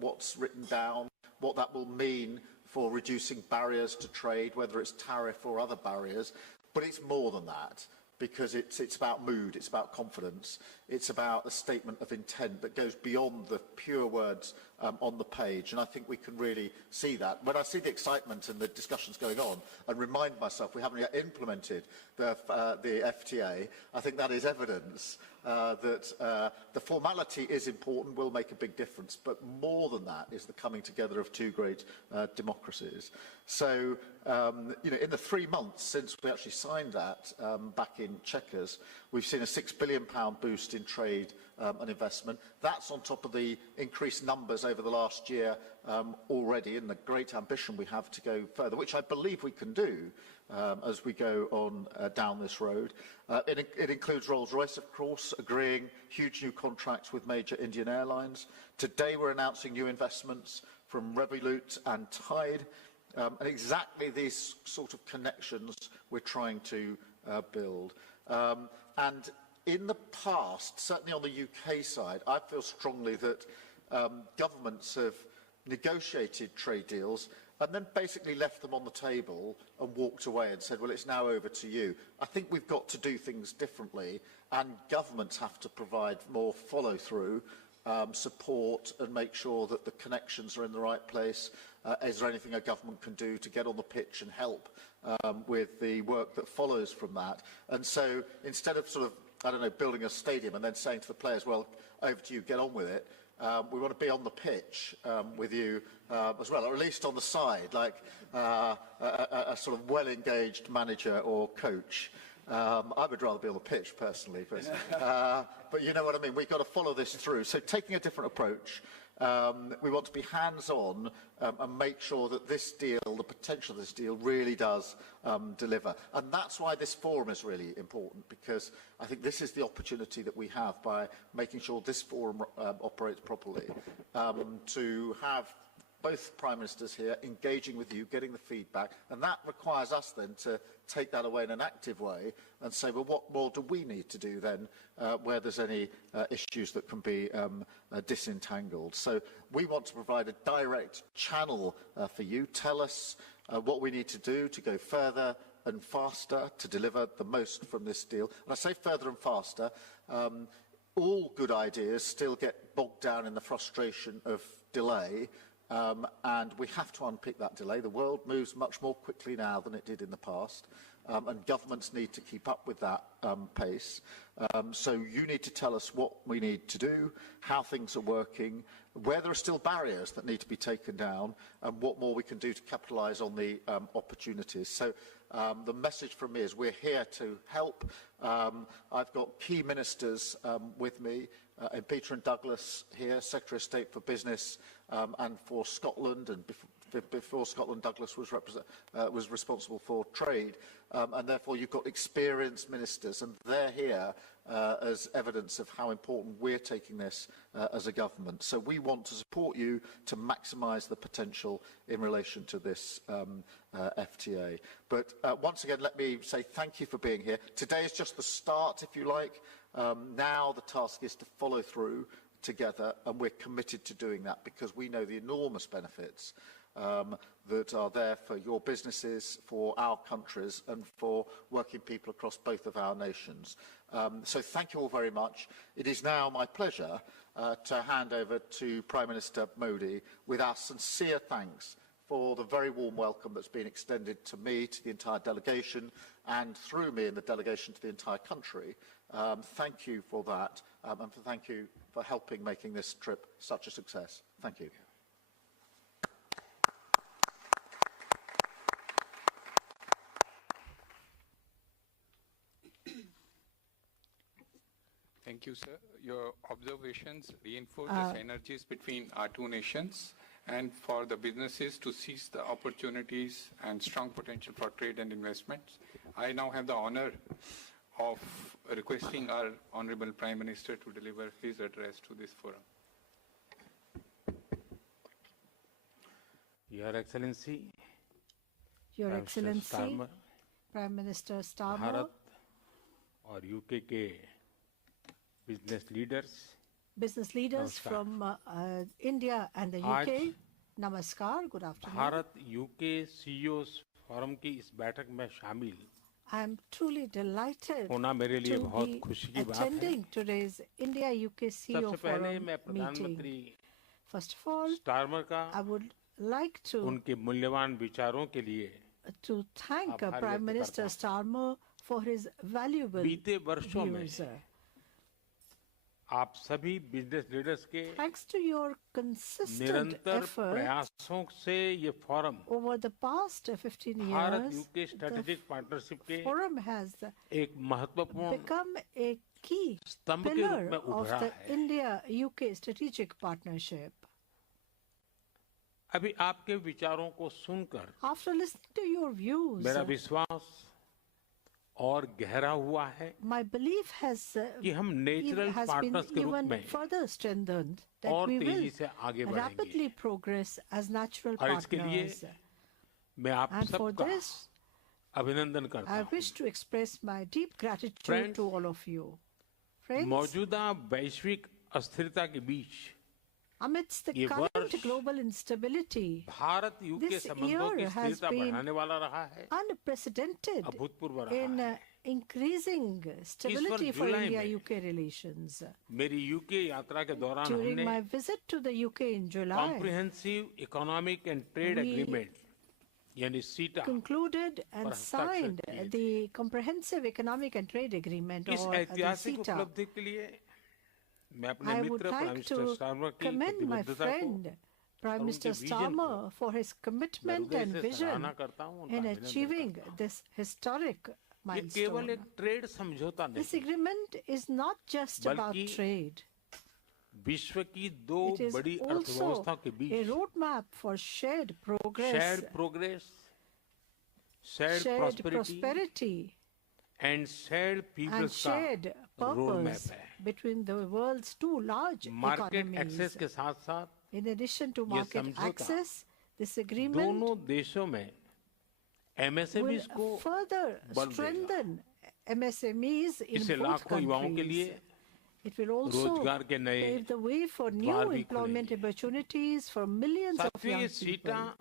what's written down, what that will mean for reducing barriers to trade, whether it's tariff or other barriers. But it's more than that, because it's about mood, it's about confidence, it's about a statement of intent that goes beyond the pure words on the page, and I think we can really see that. When I see the excitement and the discussions going on, and remind myself we haven't yet implemented the FTA, I think that is evidence that the formality is important, will make a big difference, but more than that is the coming together of two great democracies. So, you know, in the 3 months since we actually signed that back in Chequers, we've seen a £6 billion boost in trade and investment. That's on top of the increased numbers over the last year already, and the great ambition we have to go further, which I believe we can do as we go on down this road. It includes Rolls-Royce, of course, agreeing huge new contracts with major Indian airlines. Today we're announcing new investments from Revolut and Tide, and exactly these sort of connections we're trying to build. And in the past, certainly on the UK side, I feel strongly that governments have negotiated trade deals and then basically left them on the table and walked away and said, well, it's now over to you. I think we've got to do things differently, and governments have to provide more follow-through, support, and make sure that the connections are in the right place. Is there anything a government can do to get on the pitch and help with the work that follows from that? And so instead of sort of, I don't know, building a stadium and then saying to the players, well, over to you, get on with it, we want to be on the pitch with you as well, or at least on the side, like a sort of well-engaged manager or coach. I would rather be on the pitch, personally, but you know what I mean. We've got to follow this through. So taking a different approach, we want to be hands-on and make sure that this deal, the potential of this deal, really does deliver. And that's why this forum is really important, because I think this is the opportunity that we have by making sure this forum operates properly, to have both Prime Ministers here, engaging with you, getting the feedback, and that requires us then to take that away in an active way and say, well, what more do we need to do then where there's any issues that can be disentangled? So we want to provide a direct channel for you. Tell us what we need to do to go further and faster to deliver the most from this deal. And I say further and faster. All good ideas still get bogged down in the frustration of delay, and we have to unpick that delay. The world moves much more quickly now than it did in the past, and governments need to keep up with that pace. So you need to tell us what we need to do, how things are working, where there are still barriers that need to be taken down, and what more we can do to capitalise on the opportunities. So the message from me is we're here to help. I've got key ministers with me, Peter and Douglas here, Secretary of State for Business and for Scotland, and before Scotland, Douglas was responsible for trade, and therefore you've got experienced ministers, and they're here as evidence of how important we're taking this as a government. So we want to support you to maximise the potential in relation to this FTA. But once again, let me say thank you for being here. Today is just the start, if you like. Now the task is to follow through together, and we're committed to doing that because we know the enormous benefits that are there for your businesses, for our countries, and for working people across both of our nations. So thank you all very much. It is now my pleasure to hand over to Prime Minister Modi with our sincere thanks for the very warm welcome that's been extended to me, to the entire delegation, and through me and the delegation to the entire country. Thank you for that, and thank you for helping making this trip such a success. Thank you. Thank you, sir. Your observations reinforce the synergies between our two nations and for the businesses to seize the opportunities and strong potential for trade and investments. I now have the honor of requesting our Honorable Prime Minister to deliver his address to this forum. Your Excellency, Prime Minister Starmer, Bharat और UK के business leaders from India and the UK, Namaskar, good afternoon. Bharat UK CEOs forum की इस बैठक में शामिल I am truly delighted होना मेरे लिए to बहुत be खुशी की बात है। attending today's India-UK CEO सबसे पहले Forum मैं प्रधानमंत्री meeting. First of all, Starmer का I would like to उनके मूल्यवान विचारों के लिए thank आभार Prime व्यक्त Minister करता Starmer for his valuable बीते वर्षों में views. आप सभी बिजनेस लीडर्स के Thanks to your consistent निरंतर efforts प्रयासों से ये forum over the past 15 Bharat years, UK strategic partnership के forum has एक महत्वपूर्ण become a key स्तंभ के pillar रूप में of उभरा the है। India-UK strategic partnership. अभी आपके विचारों को सुनकर After listening to your views, मेरा विश्वास और गहरा हुआ है my belief has कि हम नेचुरल been पार्टनर्स के रूप even में further strengthened that और we तेजी will से आगे बढ़ेंगे rapidly progress as natural और इसके लिए partners. मैं आप And for सबका this, अभिनंदन करता I हूँ। wish to express my deep gratitude Friends, to all of you. Friends, मौजूदा वैश्विक अस्थिरता के बीच amidst the ये current वर्ष global instability, Bharat UK this संबंधों की year has स्थिरता been बढ़ाने वाला रहा है, unprecedented अभूतपूर्व रहा in है। increasing stability for जुलाई में India-UK relations. मेरी यूके यात्रा के दौरान During हमने my visit to the UK in July, comprehensive economic and trade we agreement यानी सीटा concluded पर and हस्ताक्षर signed किए थे। the Comprehensive Economic and Trade Agreement, इस or the ऐतिहासिक CETA. उपलब्धि के लिए मैं अपने I would Mitra prime like minister to Starmer की commend my प्रतिबद्धता को friend, Prime और Minister उनके विजन Starmer, for his मैं commitment हृदय and से vision सराहना करता हूँ, उनका in अभिनंदन achieving करता हूँ। this historic ये केवल milestone. एक ट्रेड समझौता This नहीं, agreement is not just about बल्कि trade. विश्व की दो It is बड़ी also अर्थव्यवस्थाओं के a बीच roadmap for shared progress, shared progress, shared shared prosperity prosperity, and shared and people's shared का रोड purpose मैप है। between the world's two large market economies. Access के साथ साथ In addition to ये market समझौता access, this agreement दोनों देशों में MSMEs को will further बल देगा। strengthen MSMEs in इससे both लाखों युवाओं के countries. लिए It will also रोजगार के नए pave the way for new द्वार भी employment opportunities for millions of साथियों young ये people. सीटा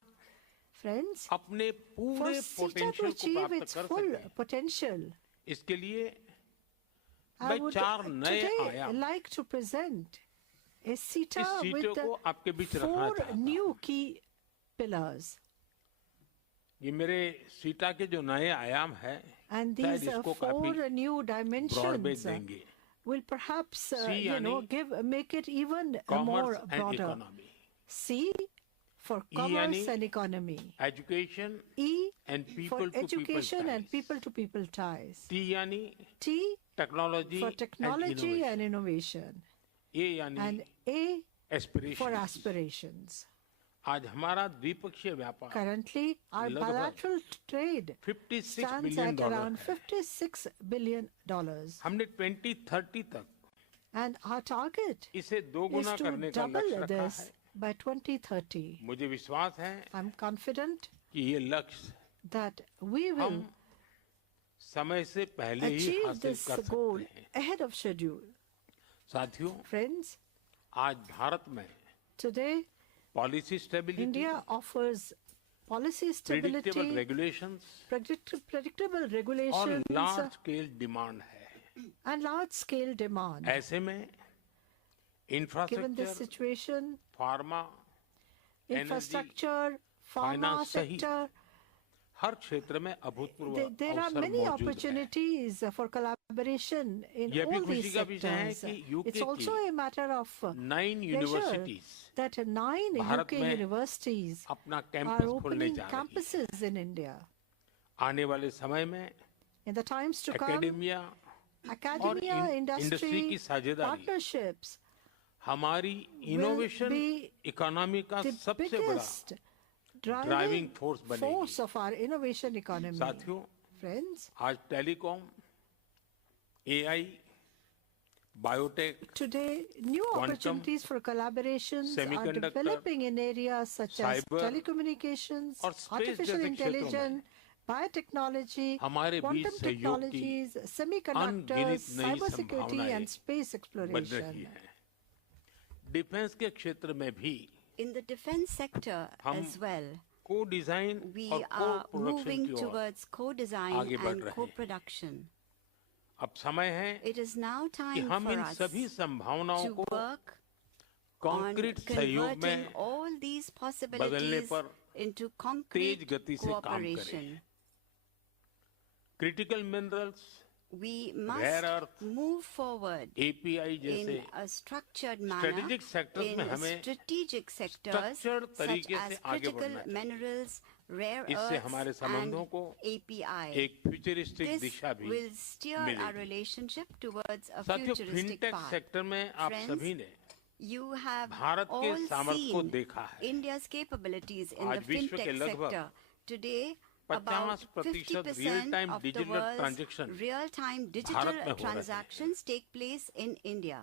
Friends, अपने for पूरे CETA to पोटेंशियल को achieve प्राप्त its कर full सके potential, इसके लिए I मैं would 4 नए today आयाम like to present a इस CETA सीटों with को आपके बीच the रखना 4 चाहता हूं। new key pillars. ये मेरे सीटा के जो नए आयाम है And शायद these इसको 4 काफी new ब्रॉडबेज dimensions देंगे will perhaps, C make it even commerce more and broader. Economy C for E commerce and economy. Education E and for people to education and people people-to-people ties. T यानी T technology for technology and innovation. A यानी And A for aspiration aspirations. आज हमारा द्विपक्षीय व्यापार Currently, our लगभग bilateral trade 56 stands billion at dollar around है। $56 billion. हमने 2030 तक And our target इसे 2 is गुना to करने का लक्ष्य double रखा this है by 2030. मुझे विश्वास है I'm confident कि ये लक्ष्य that we will हम समय से पहले ही achieve हासिल this कर goal सकते हैं ahead of schedule. साथियों Friends, आज भारत में today policy stability India offers policy predictable stability, regulations predictable और regulations, लार्ज स्केल डिमांड है and large-scale demand. ऐसे में Given this infrastructure situation, pharma infrastructure, pharma finance सहित sector, हर क्षेत्र में अभूतपूर्व there are अवसर many मौजूद हैं opportunities for collaboration in यह भी all खुशी these का विषय है sectors. कि यूके It's also की a matter of 9 pleasure universities that 9 Bharat UK में universities अपना are कैंपस खोलने opening जा रही campuses in India. है आने वाले समय में In the times to come, academia academia, industry की industry, साझेदारी partnerships हमारी इनोवेशन be इकोनॉमी का the सबसे बड़ा biggest ड्राइविंग driving फोर्स बनेगी force of our innovation economy. साथियों Friends, आज telecom AI biotech today new Quantum, opportunities for collaborations are semiconductor, developing in areas such as cyber telecommunications, और space artificial जैसे क्षेत्रों में intelligence, biotechnology, हमारे बीच quantum सहयोग की technologies, semiconductors, अनगिनत नई cybersecurity संभावनाएं and space बन exploration. रही है डिफेंस के क्षेत्र में भी In the defense sector हम as well, को डिजाइन we और को are प्रोडक्शन moving की ओर towards co-design आगे बढ़ and रहे हैं co-production. अब समय है It is now कि time हम for इन us सभी संभावनाओं to को work on कॉन्क्रीट सहयोग converting में all these बदलने possibilities पर into तेज concrete गति से काम cooperation. करें critical minerals We rare must earth, move forward API in जैसे a structured manner strategic sectors in में हमें strategic sectors structured such तरीके as से आगे critical बढ़ना चाहिए। minerals, rare इससे earths हमारे and संबंधों को API. एक फ्यूचरिस्टिक This दिशा भी will steer our मिलेगी relationship towards a साथियों futuristic फिनटेक path. सेक्टर में आप Friends, सभी ने You have भारत के all सामर्थ्य को seen देखा है India's capabilities in the आज विश्व के fintech लगभग sector. Today, 50% about 50% real-time of the digital world's transaction real-time Bharat digital में हो रहे हैं। transactions take place in India.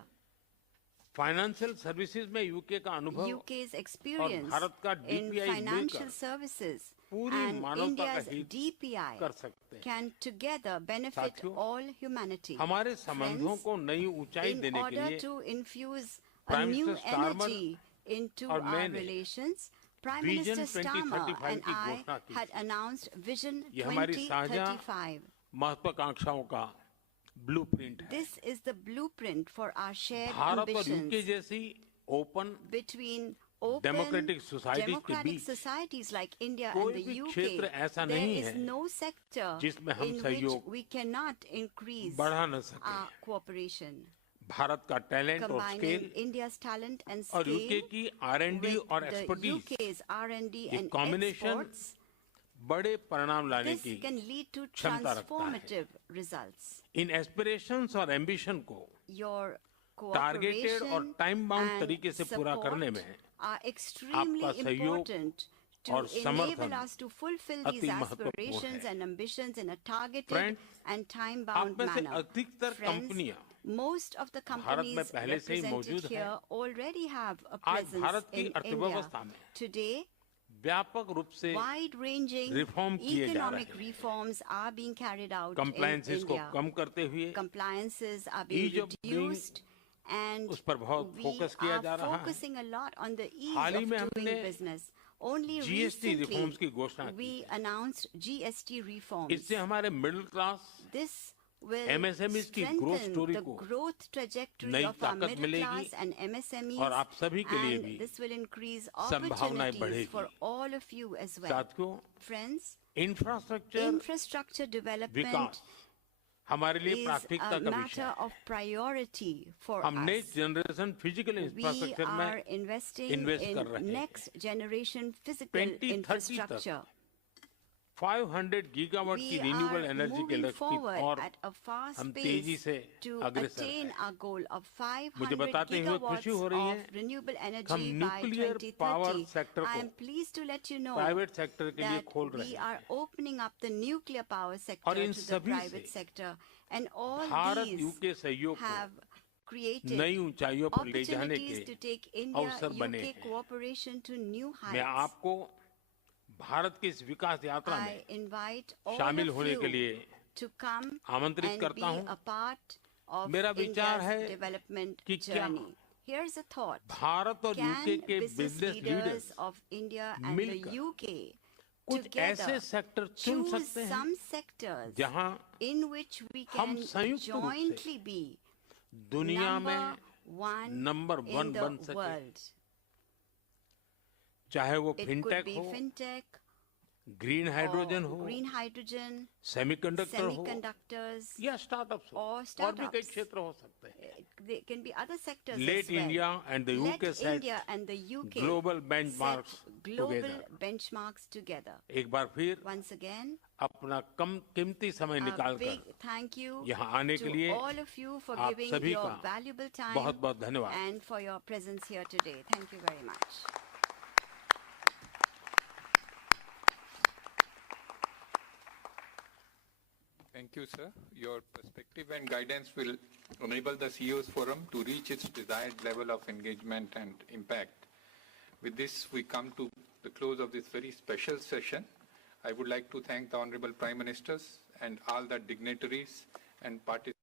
Financial services में यूके का अनुभव UK's और experience भारत का in डीपीआई financial मिलकर services पूरी and मानवता का India's हित DPI कर सकते हैं can together benefit साथियों, all humanity. हमारे संबंधों Friends, को नई ऊंचाई in देने के order लिए to infuse a Prime new Minister Starmer energy into और our मैंने relations, Prime Vision Minister Starmer 2035 and की I घोषणा की had announced Vision ये हमारी साझा 2035. महत्वाकांक्षाओं का ब्लूप्रिंट है This is the blueprint for our shared Bharat और यूके ambitions जैसी open between open democratic societies के democratic बीच societies like India कोई and the भी UK. क्षेत्र ऐसा There नहीं is है no sector जिसमें हम in which सहयोग we cannot increase बढ़ा न सके our cooperation. भारत का टैलेंट और Combining scale India's talent and और यूके scale की R&D with और the एक्सपर्टीज UK's R&D ये and कॉम्बिनेशन exports, बड़े परिणाम लाने this की can lead to क्षमता रखता है transformative results. इन एस्पिरेशंस और एम्बिशन को Your टारगेटेड और cooperation टाइम बाउंड and तरीके से पूरा करने support में are extremely आपका सहयोग important to enable us to fulfill these aspirations and ambitions in a targeted and time-bound manner. Friends, most of the companies represented here already have a presence in India. Today, wide-ranging economic reforms are being carried out in India. Compliances are being reduced, and we are focusing a lot on the ease of doing business. Only recently, we announced GST reforms. This will strengthen the growth trajectory of our middle class and MSMEs, and this will increase opportunities for all of you as well. Friends, infrastructure development is a matter of priority for us. We are investing in next generation physical infrastructure. 500 gigawatt We की renewable are energy के moving लक्ष्य forward और at a fast हम तेजी pace से to अग्रसर attain हैं। our goal of 500 मुझे बताते हुए खुशी हो रही gigawatts है of renewable हम energy by nuclear power 2030. Sector I को am pleased to let you know private sector के लिए that खोल रहे we हैं are opening up the nuclear power sector और इन to the सभी private से sector, and all Bharat these UK सहयोग have को created नई ऊंचाइयों पर ले जाने opportunities to के take India अवसर बने UK हैं। cooperation to new मैं heights. आपको भारत की इस विकास यात्रा I में invite all शामिल of होने के you लिए to come आमंत्रित and करता be हूं। a part of मेरा विचार India's है development कि क्या journey. Here's a thought. Bharat और यूके Can के business business leaders leaders of India and the मिलकर UK कुछ ऐसे together सेक्टर चुन choose सकते हैं some sectors जहां in which we हम can संयुक्त रूप से jointly be दुनिया में number नंबर one 1 in बन the सके world. चाहे वो It could फिनटेक be हो fintech, ग्रीन हाइड्रोजन हो green hydrogen, सेमीकंडक्टर हो semiconductors, या स्टार्टअप्स हो or और भी startups. कई क्षेत्र हो सकते हैं There can be other sectors Let as well. India and the UK Let set India and the UK global benchmarks set global together. benchmarks together. एक बार फिर Once again, अपना कम कीमती समय a निकाल big कर thank you यहाँ आने के to लिए all of you for आप giving सभी your का valuable time बहुत बहुत धन्यवाद and for your presence here today. Thank you very much. Thank you, sir. Your perspective and guidance will enable the CEOs Forum to reach its desired level of engagement and impact. With this, we come to the close of this very special session. I would like to thank the Honorable Prime Ministers and all the dignitaries and participants